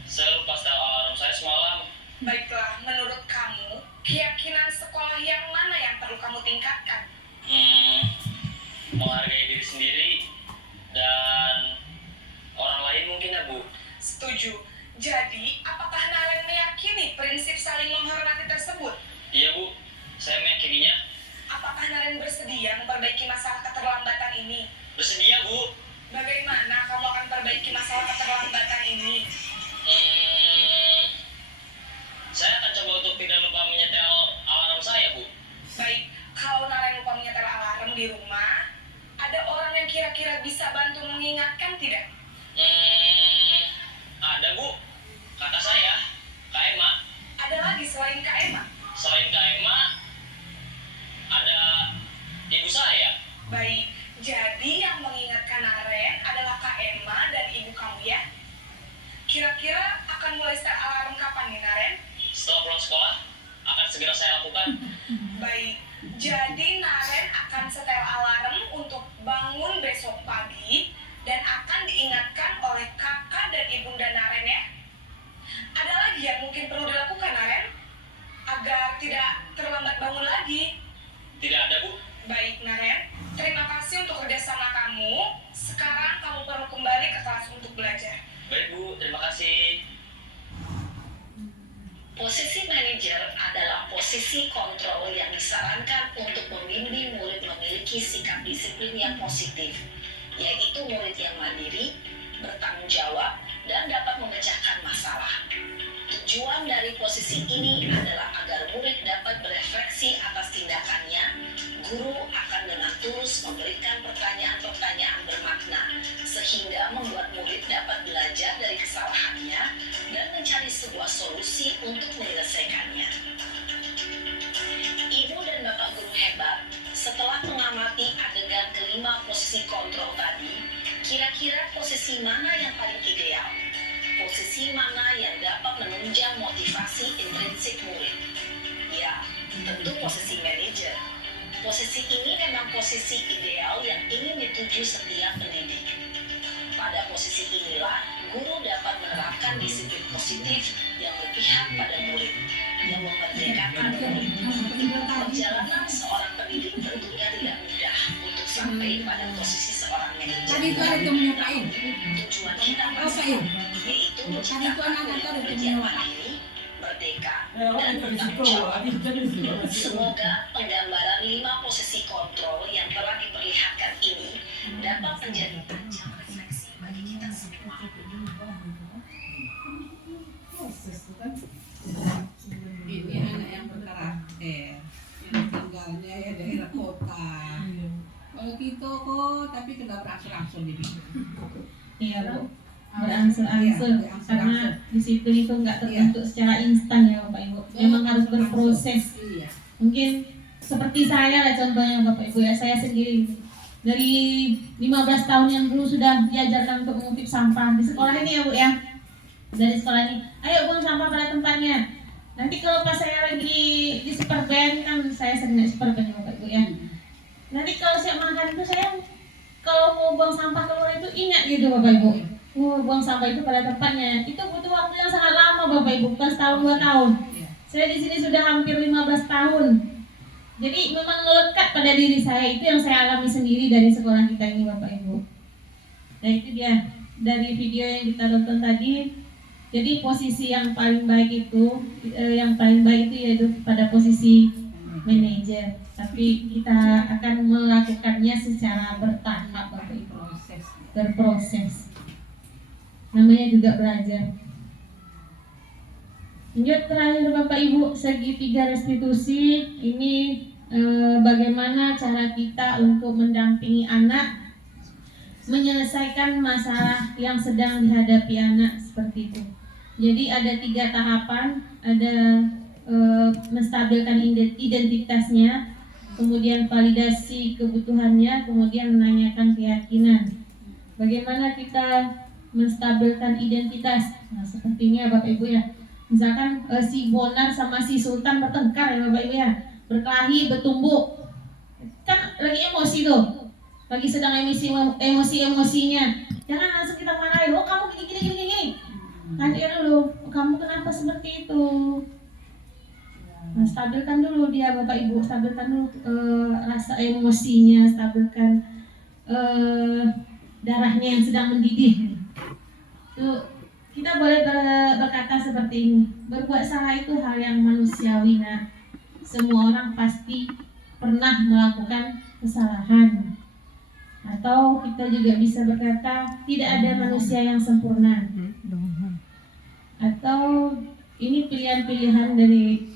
Saya lupa setel alarm saya semalam. Baiklah, menurut kamu, keyakinan sekolah yang mana yang perlu kamu tingkatkan? Menghargai diri sendiri dan orang lain mungkin, ya, Bu. Setuju. Jadi, apakah Naren meyakini prinsip saling menghormati tersebut? Iya, Bu. Saya meyakininya. Apakah Naren bersedia memperbaiki masalah keterlambatan ini? Bersedia, Bu. Bagaimana kamu akan perbaiki masalah keterlambatan ini? Saya akan coba untuk tidak lupa menyetel alarm saya, Bu. Baik, kalau Naren lupa menyetel alarm di rumah, ada orang yang kira-kira bisa bantu mengingatkan tidak? Ada, Bu. Kata saya, Kak Emma. Ada lagi selain Kak Emma? Selain Kak Emma, ada ibu saya. Baik, jadi yang mengingatkan Naren adalah Kak Emma dan ibu kamu, ya? Kira-kira akan mulai start alarm kapan nih, Naren? Setelah pulang sekolah, akan segera saya lakukan. Baik, jadi Naren akan setel alarm untuk bangun besok pagi dan akan diingatkan oleh kakak dan ibunda Naren, ya? Ada lagi yang mungkin perlu dilakukan, Naren? Agar tidak terlambat bangun lagi. Tidak ada, Bu. Baik, Naren. Terima kasih untuk kerjasama kamu. Sekarang kamu perlu kembali ke kelas untuk belajar. Baik, Bu. Terima kasih. Posisi manajer adalah posisi kontrol yang disarankan untuk membimbing murid memiliki sikap disiplin yang positif, yaitu murid yang mandiri, bertanggung jawab, dan dapat memecahkan masalah. Tujuan dari posisi ini adalah agar murid dapat berefleksi atas tindakannya. Guru akan dengan tulus memberikan pertanyaan-pertanyaan bermakna, sehingga membuat murid dapat belajar dari kesalahannya dan mencari sebuah solusi untuk menyelesaikannya. Ibu dan Bapak guru hebat, setelah mengamati adegan kelima posisi kontrol tadi, Kira-kira posisi mana yang paling ideal? Posisi mana yang dapat menunjang motivasi intrinsik murid? Ya, tentu posisi manajer. Posisi ini memang posisi ideal yang ingin dituju setiap pendidik. Pada posisi inilah, guru dapat menerapkan disiplin positif yang berpihak pada murid, yang memerdekakan murid. Perjalanan seorang pendidik tentunya tidak mudah untuk sampai pada posisi seorang manajer. Namun, tujuan kita bersama, yaitu menciptakan murid-murid mandiri, merdeka, dan bertanggung jawab. Semoga penggambaran 5 posisi kontrol yang telah diperlihatkan ini dapat menjadi ajang refleksi bagi kita semua. Ini anak yang berkarakter, yang tinggalnya ya daerah kota. Kalau kita kok, tapi tidak berangsur-angsur jadi. Iya Bu, berangsur-angsur Iya, karena di situ itu nggak terbentuk secara instan ya Bapak Ibu. Memang harus berproses. Iya. Mungkin seperti saya lah contohnya Bapak Ibu ya, saya sendiri dari 15 tahun yang dulu sudah diajarkan untuk mengutip sampah di sekolah ini ya Bu ya. Dari sekolah ini, ayo buang sampah pada tempatnya. Nanti kalau pas saya lagi di superband kan saya sering naik superband Bapak Ibu ya. Nanti kalau siap makan itu saya kalau mau buang sampah keluar itu ingat gitu Bapak Ibu. Buang sampah itu pada tempatnya. Itu butuh waktu yang sangat lama Bapak Ibu, bukan setahun 2 tahun. Saya di sini sudah hampir 15 tahun. Jadi memang melekat pada diri saya, itu yang saya alami sendiri dari sekolah kita ini Bapak Ibu. Nah itu dia dari video yang kita tonton tadi. Jadi posisi yang paling baik itu, yaitu pada posisi manajer. Tapi kita akan melakukannya secara bertahap Bapak Ibu. Berproses. Namanya juga belajar. Lanjut terakhir Bapak Ibu, segitiga restitusi ini bagaimana cara kita untuk mendampingi anak menyelesaikan masalah yang sedang dihadapi anak seperti itu. Jadi ada 3 tahapan, ada menstabilkan identitasnya, kemudian validasi kebutuhannya, kemudian menanyakan keyakinan. Bagaimana kita menstabilkan identitas? Nah, sepertinya Bapak Ibu ya. Misalkan si Bonar sama si Sultan bertengkar ya Bapak Ibu ya, berkelahi, bertumbuk, kan lagi emosi tuh, lagi sedang emosinya. Jangan langsung kita marahin, oh kamu gini. Nanti dulu, kamu kenapa seperti itu? Nah, stabilkan dulu dia Bapak Ibu, stabilkan dulu rasa emosinya, stabilkan darahnya yang sedang mendidih. Tuh. Kita boleh berkata seperti ini, berbuat salah itu hal yang manusiawi nak. Semua orang pasti pernah melakukan kesalahan. Atau kita juga bisa berkata, tidak ada manusia yang sempurna. Atau ini pilihan-pilihan dari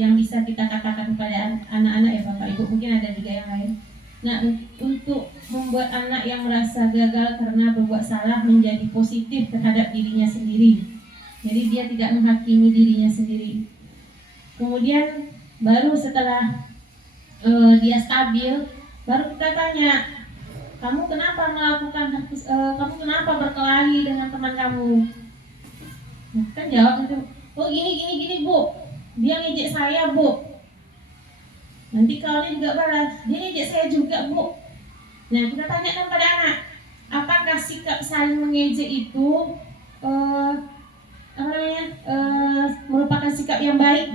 yang bisa kita katakan kepada anak-anak ya Bapak Ibu. Mungkin ada juga yang lain. Nah, untuk membuat anak yang merasa gagal karena berbuat salah menjadi positif terhadap dirinya sendiri. Jadi dia tidak menghakimi dirinya sendiri. Kemudian baru setelah dia stabil, baru kita tanya, kamu kenapa kamu kenapa berkelahi dengan teman kamu? Nah, kan jawab itu, oh gini Bu, dia ngejek saya Bu. Nanti kalau dia juga balas, dia ngejek saya juga Bu. Nah kita tanyakan pada anak, apakah sikap saling mengejek itu merupakan sikap yang baik?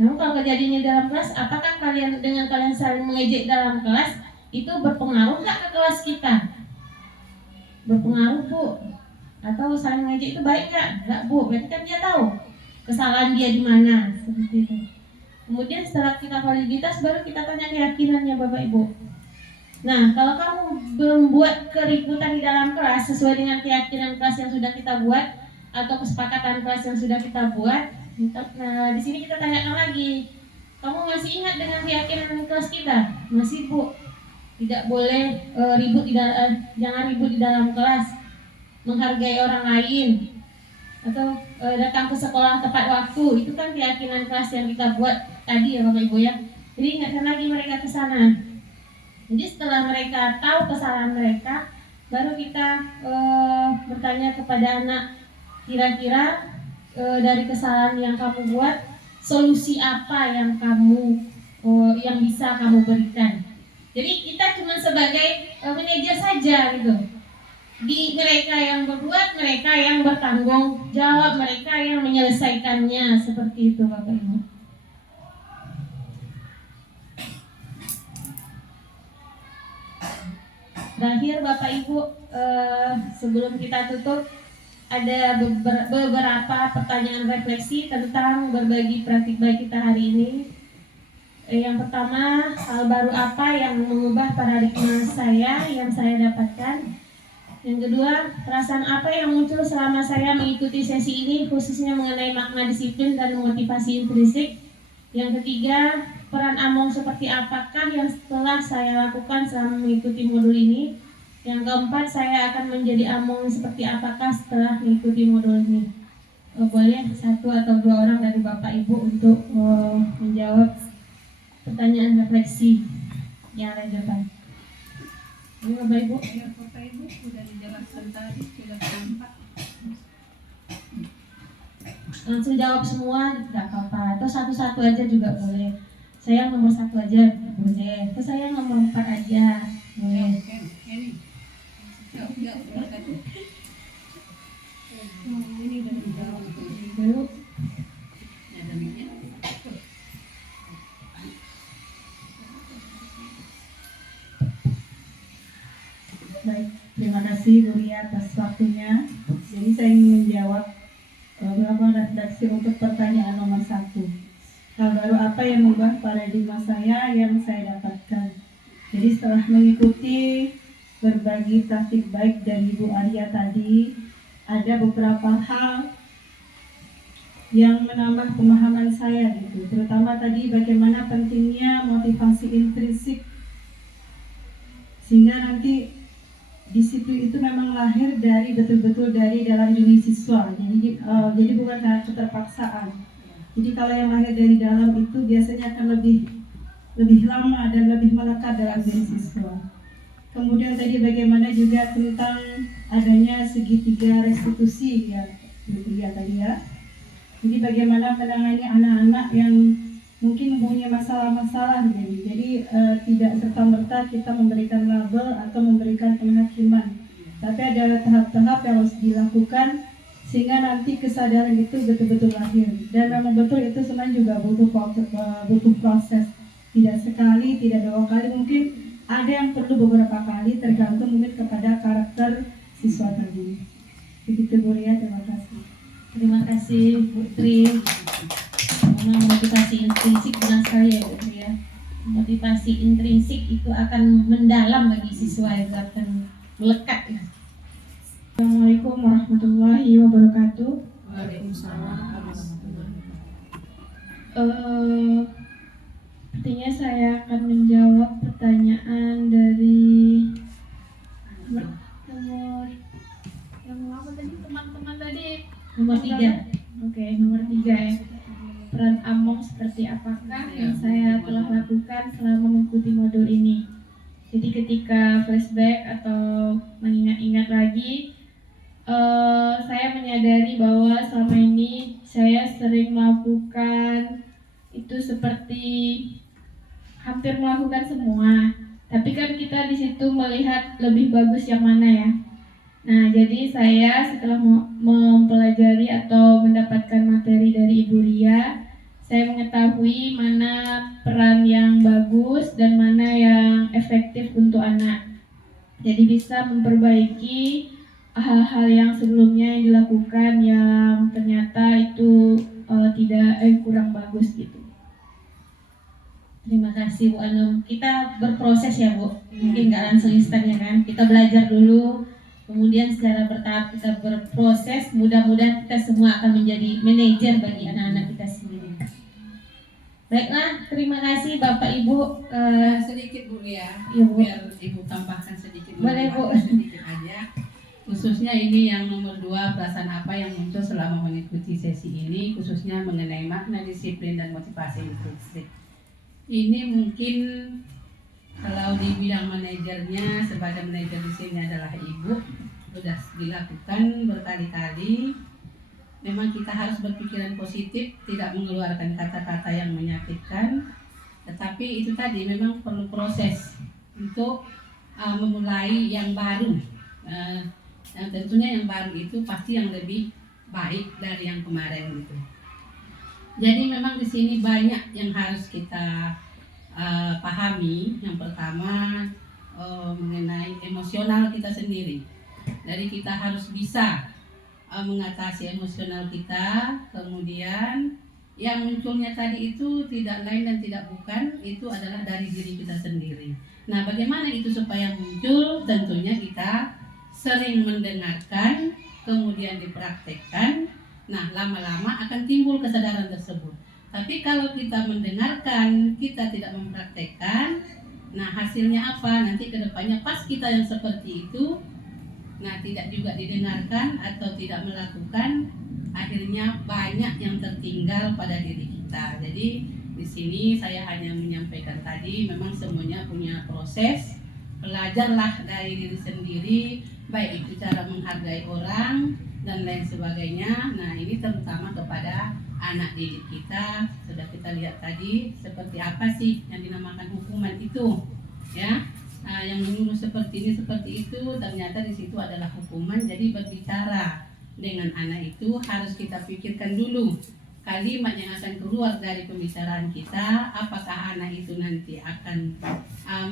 Namun kalau kejadiannya dalam kelas, apakah kalian saling mengejek dalam kelas itu berpengaruh nggak ke kelas kita? Berpengaruh Bu. Atau saling mengejek itu baik nggak? Nggak Bu. Berarti kan dia tahu kesalahan dia di mana, seperti itu. Kemudian setelah kita validitas, baru kita tanya keyakinannya Bapak Ibu. Nah, kalau kamu membuat keributan di dalam kelas sesuai dengan keyakinan kelas yang sudah kita buat atau kesepakatan kelas yang sudah kita buat, nah di sini kita tanyakan lagi, kamu masih ingat dengan keyakinan kelas kita? Masih Bu. Tidak boleh jangan ribut di dalam kelas, menghargai orang lain, atau datang ke sekolah tepat waktu. Itu kan keyakinan kelas yang kita buat tadi ya Bapak Ibu ya. Jadi ingatkan lagi mereka ke sana. Jadi setelah mereka tahu kesalahan mereka, baru kita bertanya kepada anak, kira-kira dari kesalahan yang kamu buat, solusi apa yang yang bisa kamu berikan. Jadi kita cuma sebagai manajer saja gitu. Di mereka yang berbuat, mereka yang bertanggung jawab, mereka yang menyelesaikannya, seperti itu Bapak Ibu. Terakhir Bapak Ibu, sebelum kita tutup, ada beberapa pertanyaan refleksi tentang berbagi praktik baik kita hari ini. Yang pertama, hal baru apa yang mengubah paradigma saya yang saya dapatkan? Yang kedua, perasaan apa yang muncul selama saya mengikuti sesi ini, khususnya mengenai makna disiplin dan motivasi intrinsik? Yang ketiga, peran Among seperti apakah yang setelah saya lakukan selama mengikuti modul ini? Yang keempat, saya akan menjadi Among seperti apakah setelah mengikuti modul ini? Boleh satu atau dua orang dari Bapak Ibu untuk menjawab pertanyaan refleksi yang relevan. Ini Bapak Ibu. Ya, Bapak Ibu sudah dijelaskan tadi, sudah tampak. Langsung jawab semua, tidak apa-apa. Atau satu-satu aja juga boleh. Saya nomor 1 aja boleh. Atau saya nomor 4 aja boleh. Ini udah dijawab Dulu. Baik, terima kasih Bu Ria atas waktunya. Jadi saya ingin menjawab beberapa refleksi untuk pertanyaan nomor 1. Hal baru apa yang mengubah paradigma saya yang saya dapatkan? Jadi setelah mengikuti berbagi praktik baik dari Bu Arya tadi, ada beberapa hal yang menambah pemahaman saya gitu. Terutama tadi bagaimana pentingnya motivasi intrinsik, sehingga nanti disiplin itu memang lahir dari betul-betul dari dalam diri siswa. Jadi bukan karena keterpaksaan. Jadi kalau yang lahir dari dalam itu biasanya akan lebih lama dan lebih melekat dalam diri siswa. Kemudian tadi bagaimana juga tentang adanya segitiga restitusi ya, tadi ya. Jadi bagaimana menangani anak-anak yang mungkin mempunyai masalah-masalah jadi tidak serta-merta kita memberikan label atau memberikan penghakiman, tapi ada tahap-tahap yang harus dilakukan sehingga nanti kesadaran itu betul-betul lahir. Dan memang betul itu sebenarnya juga butuh proses, tidak sekali, tidak 2 kali, mungkin ada yang perlu beberapa kali tergantung mungkin kepada karakter siswa tadi. Begitu Bu Ria, terima kasih. Terima kasih Bu Tri. Memang motivasi intrinsik benar sekali ya Bu Tri ya. Motivasi intrinsik itu akan mendalam bagi siswa, itu akan melekat ya. Assalamualaikum warahmatullahi wabarakatuh. Waalaikumsalam. Sepertinya saya akan menjawab pertanyaan dari nomor yang apa tadi, teman-teman tadi? Nomor 3. Oke, nomor 3 ya. Peran Among seperti apakah yang saya telah lakukan selama mengikuti modul ini? Jadi ketika flashback atau mengingat-ingat lagi, saya menyadari bahwa selama ini saya sering melakukan itu seperti hampir melakukan semua. Tapi kan kita di situ melihat lebih bagus yang mana ya. Nah, jadi saya setelah mempelajari atau mendapatkan materi dari Ibu Ria, saya mengetahui mana peran yang bagus dan mana yang efektif untuk anak. Jadi bisa memperbaiki hal-hal yang sebelumnya yang dilakukan yang ternyata itu kurang bagus gitu. Terima kasih Bu Anum. Kita berproses ya Bu, mungkin nggak langsung instan ya kan. Kita belajar dulu, kemudian secara bertahap kita berproses. Mudah-mudahan kita semua akan menjadi manajer bagi anak-anak kita sendiri. Baiklah, terima kasih Bapak Ibu. Sedikit Bu Ria, Iya, Bu. biar Ibu tambahkan sedikit. Boleh, Bu. Sedikit aja. Khususnya ini yang nomor 2, perasaan apa yang muncul selama mengikuti sesi ini, khususnya mengenai makna disiplin dan motivasi intrinsik. Ini mungkin Kalau di bidang manajernya, sebagai manajer di sini adalah Ibu, sudah dilakukan berkali-kali. Memang kita harus berpikiran positif, tidak mengeluarkan kata-kata yang menyakitkan. Tetapi itu tadi memang perlu proses untuk memulai yang baru. Yang tentunya yang baru itu pasti yang lebih baik dari yang kemarin gitu. Jadi memang di sini banyak yang harus kita pahami. Yang pertama mengenai emosional kita sendiri. Dari kita harus bisa mengatasi emosional kita. Kemudian yang munculnya tadi itu tidak lain dan tidak bukan, itu adalah dari diri kita sendiri. Nah, bagaimana itu supaya muncul? Tentunya kita sering mendengarkan, kemudian dipraktekkan. Nah, lama-lama akan timbul kesadaran tersebut. Tapi kalau kita mendengarkan, kita tidak mempraktekkan, nah hasilnya apa? Nanti kedepannya pas kita yang seperti itu, nah tidak juga didengarkan atau tidak melakukan, akhirnya banyak yang tertinggal pada diri kita. Jadi di sini saya hanya menyampaikan tadi, memang semuanya punya proses. Belajarlah dari diri sendiri, baik itu cara menghargai orang dan lain sebagainya. Nah, ini terutama kepada anak didik kita. Sudah kita lihat tadi seperti apa sih yang dinamakan hukuman itu, ya. Nah, yang menyuruh seperti ini seperti itu, ternyata di situ adalah hukuman. Jadi berbicara dengan anak itu harus kita pikirkan dulu kalimat yang akan keluar dari pembicaraan kita, apakah anak itu nanti akan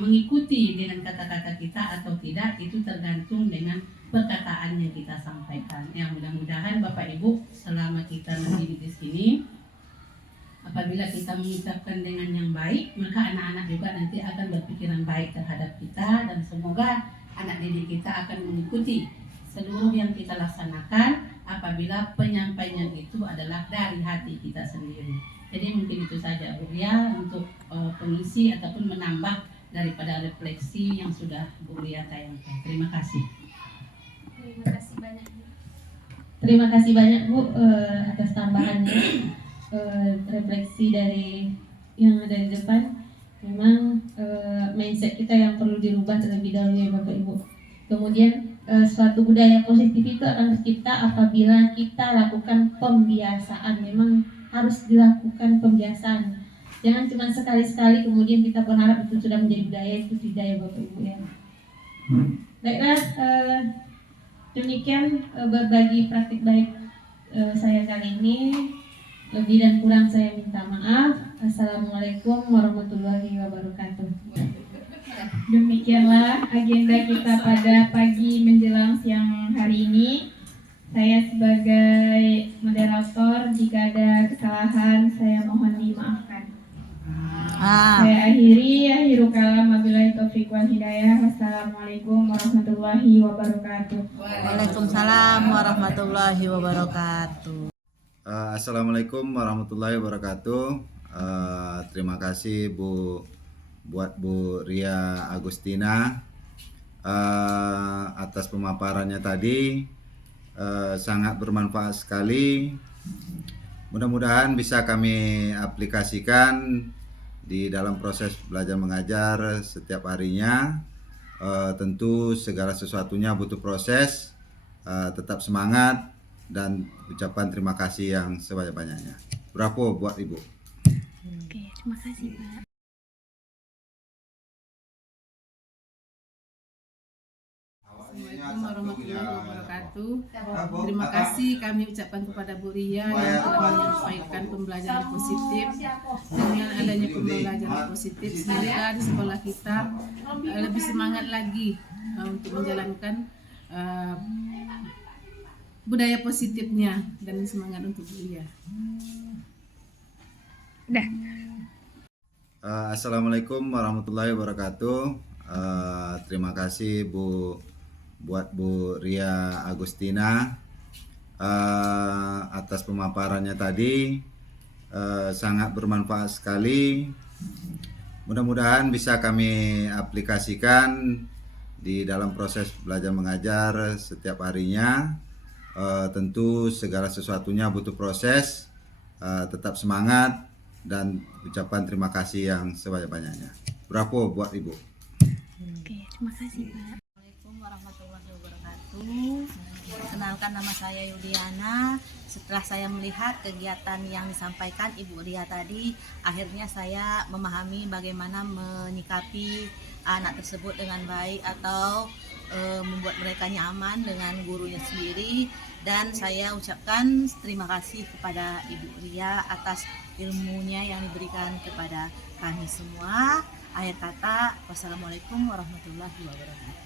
mengikuti dengan kata-kata kita atau tidak. Itu tergantung dengan perkataan yang kita sampaikan. Ya, mudah-mudahan Bapak Ibu selama kita mendidik di sini, apabila kita mengucapkan dengan yang baik, maka anak-anak juga nanti akan berpikiran baik terhadap kita, dan semoga anak didik kita akan mengikuti seluruh yang kita laksanakan apabila penyampaian itu adalah dari hati kita sendiri. Jadi mungkin itu saja Bu Ria untuk pengisi ataupun menambah daripada refleksi yang sudah Bu Ria tayangkan. Terima kasih. Terima kasih banyak Bu. Terima kasih banyak Bu atas tambahannya. Refleksi dari yang ada di depan, memang mindset kita yang perlu dirubah terlebih dahulu ya Bapak Ibu. Kemudian suatu budaya positif itu akan tercipta apabila kita lakukan pembiasaan. Memang harus dilakukan pembiasaan. Jangan cuma sekali-sekali kemudian kita berharap itu sudah menjadi budaya, itu tidak ya Bapak Ibu ya. Baiklah, demikian berbagi praktik baik saya kali ini. Lebih dan kurang saya minta maaf. Assalamualaikum warahmatullahi wabarakatuh. Demikianlah agenda kita pada pagi menjelang siang hari ini. Saya sebagai moderator, jika ada kesalahan saya mohon dimaafkan. Saya akhiru kalam, wabillahi taufiq wal hidayah. Wassalamualaikum warahmatullahi wabarakatuh. Waalaikumsalam warahmatullahi wabarakatuh. Assalamualaikum warahmatullahi wabarakatuh. Terima kasih buat Bu Ria Agustina atas pemaparannya tadi. Sangat bermanfaat sekali. Mudah-mudahan bisa kami aplikasikan di dalam proses belajar mengajar setiap harinya. Tentu segala sesuatunya butuh proses. Tetap semangat dan ucapan terima kasih yang sebanyak-banyaknya. Bravo buat Ibu. Oke, terima kasih Pak. Assalamualaikum warahmatullahi wabarakatuh. Terima kasih kami ucapkan kepada Bu Ria yang telah menyampaikan pembelajaran positif. Dengan adanya pembelajaran positif, semoga di sekolah kita lebih semangat lagi untuk menjalankan budaya positifnya dan semangat untuk Bu Ria. Assalamualaikum warahmatullahi wabarakatuh. Terima kasih buat Bu Ria Agustina atas pemaparannya tadi. Sangat bermanfaat sekali. Mudah-mudahan bisa kami aplikasikan di dalam proses belajar mengajar setiap harinya. Tentu segala sesuatunya butuh proses. Tetap semangat dan ucapan terima kasih yang sebanyak-banyaknya. Bravo buat Ibu. Terima kasih Pak. Assalamualaikum warahmatullahi wabarakatuh. Kenalkan, nama saya Yuliana. Setelah saya melihat kegiatan yang disampaikan Ibu Ria tadi, akhirnya saya memahami bagaimana menyikapi anak tersebut dengan baik atau membuat mereka nyaman dengan gurunya sendiri. Dan saya ucapkan terima kasih kepada Ibu Ria atas ilmunya yang diberikan kepada kami semua. Akhir kata, wassalamualaikum warahmatullahi wabarakatuh.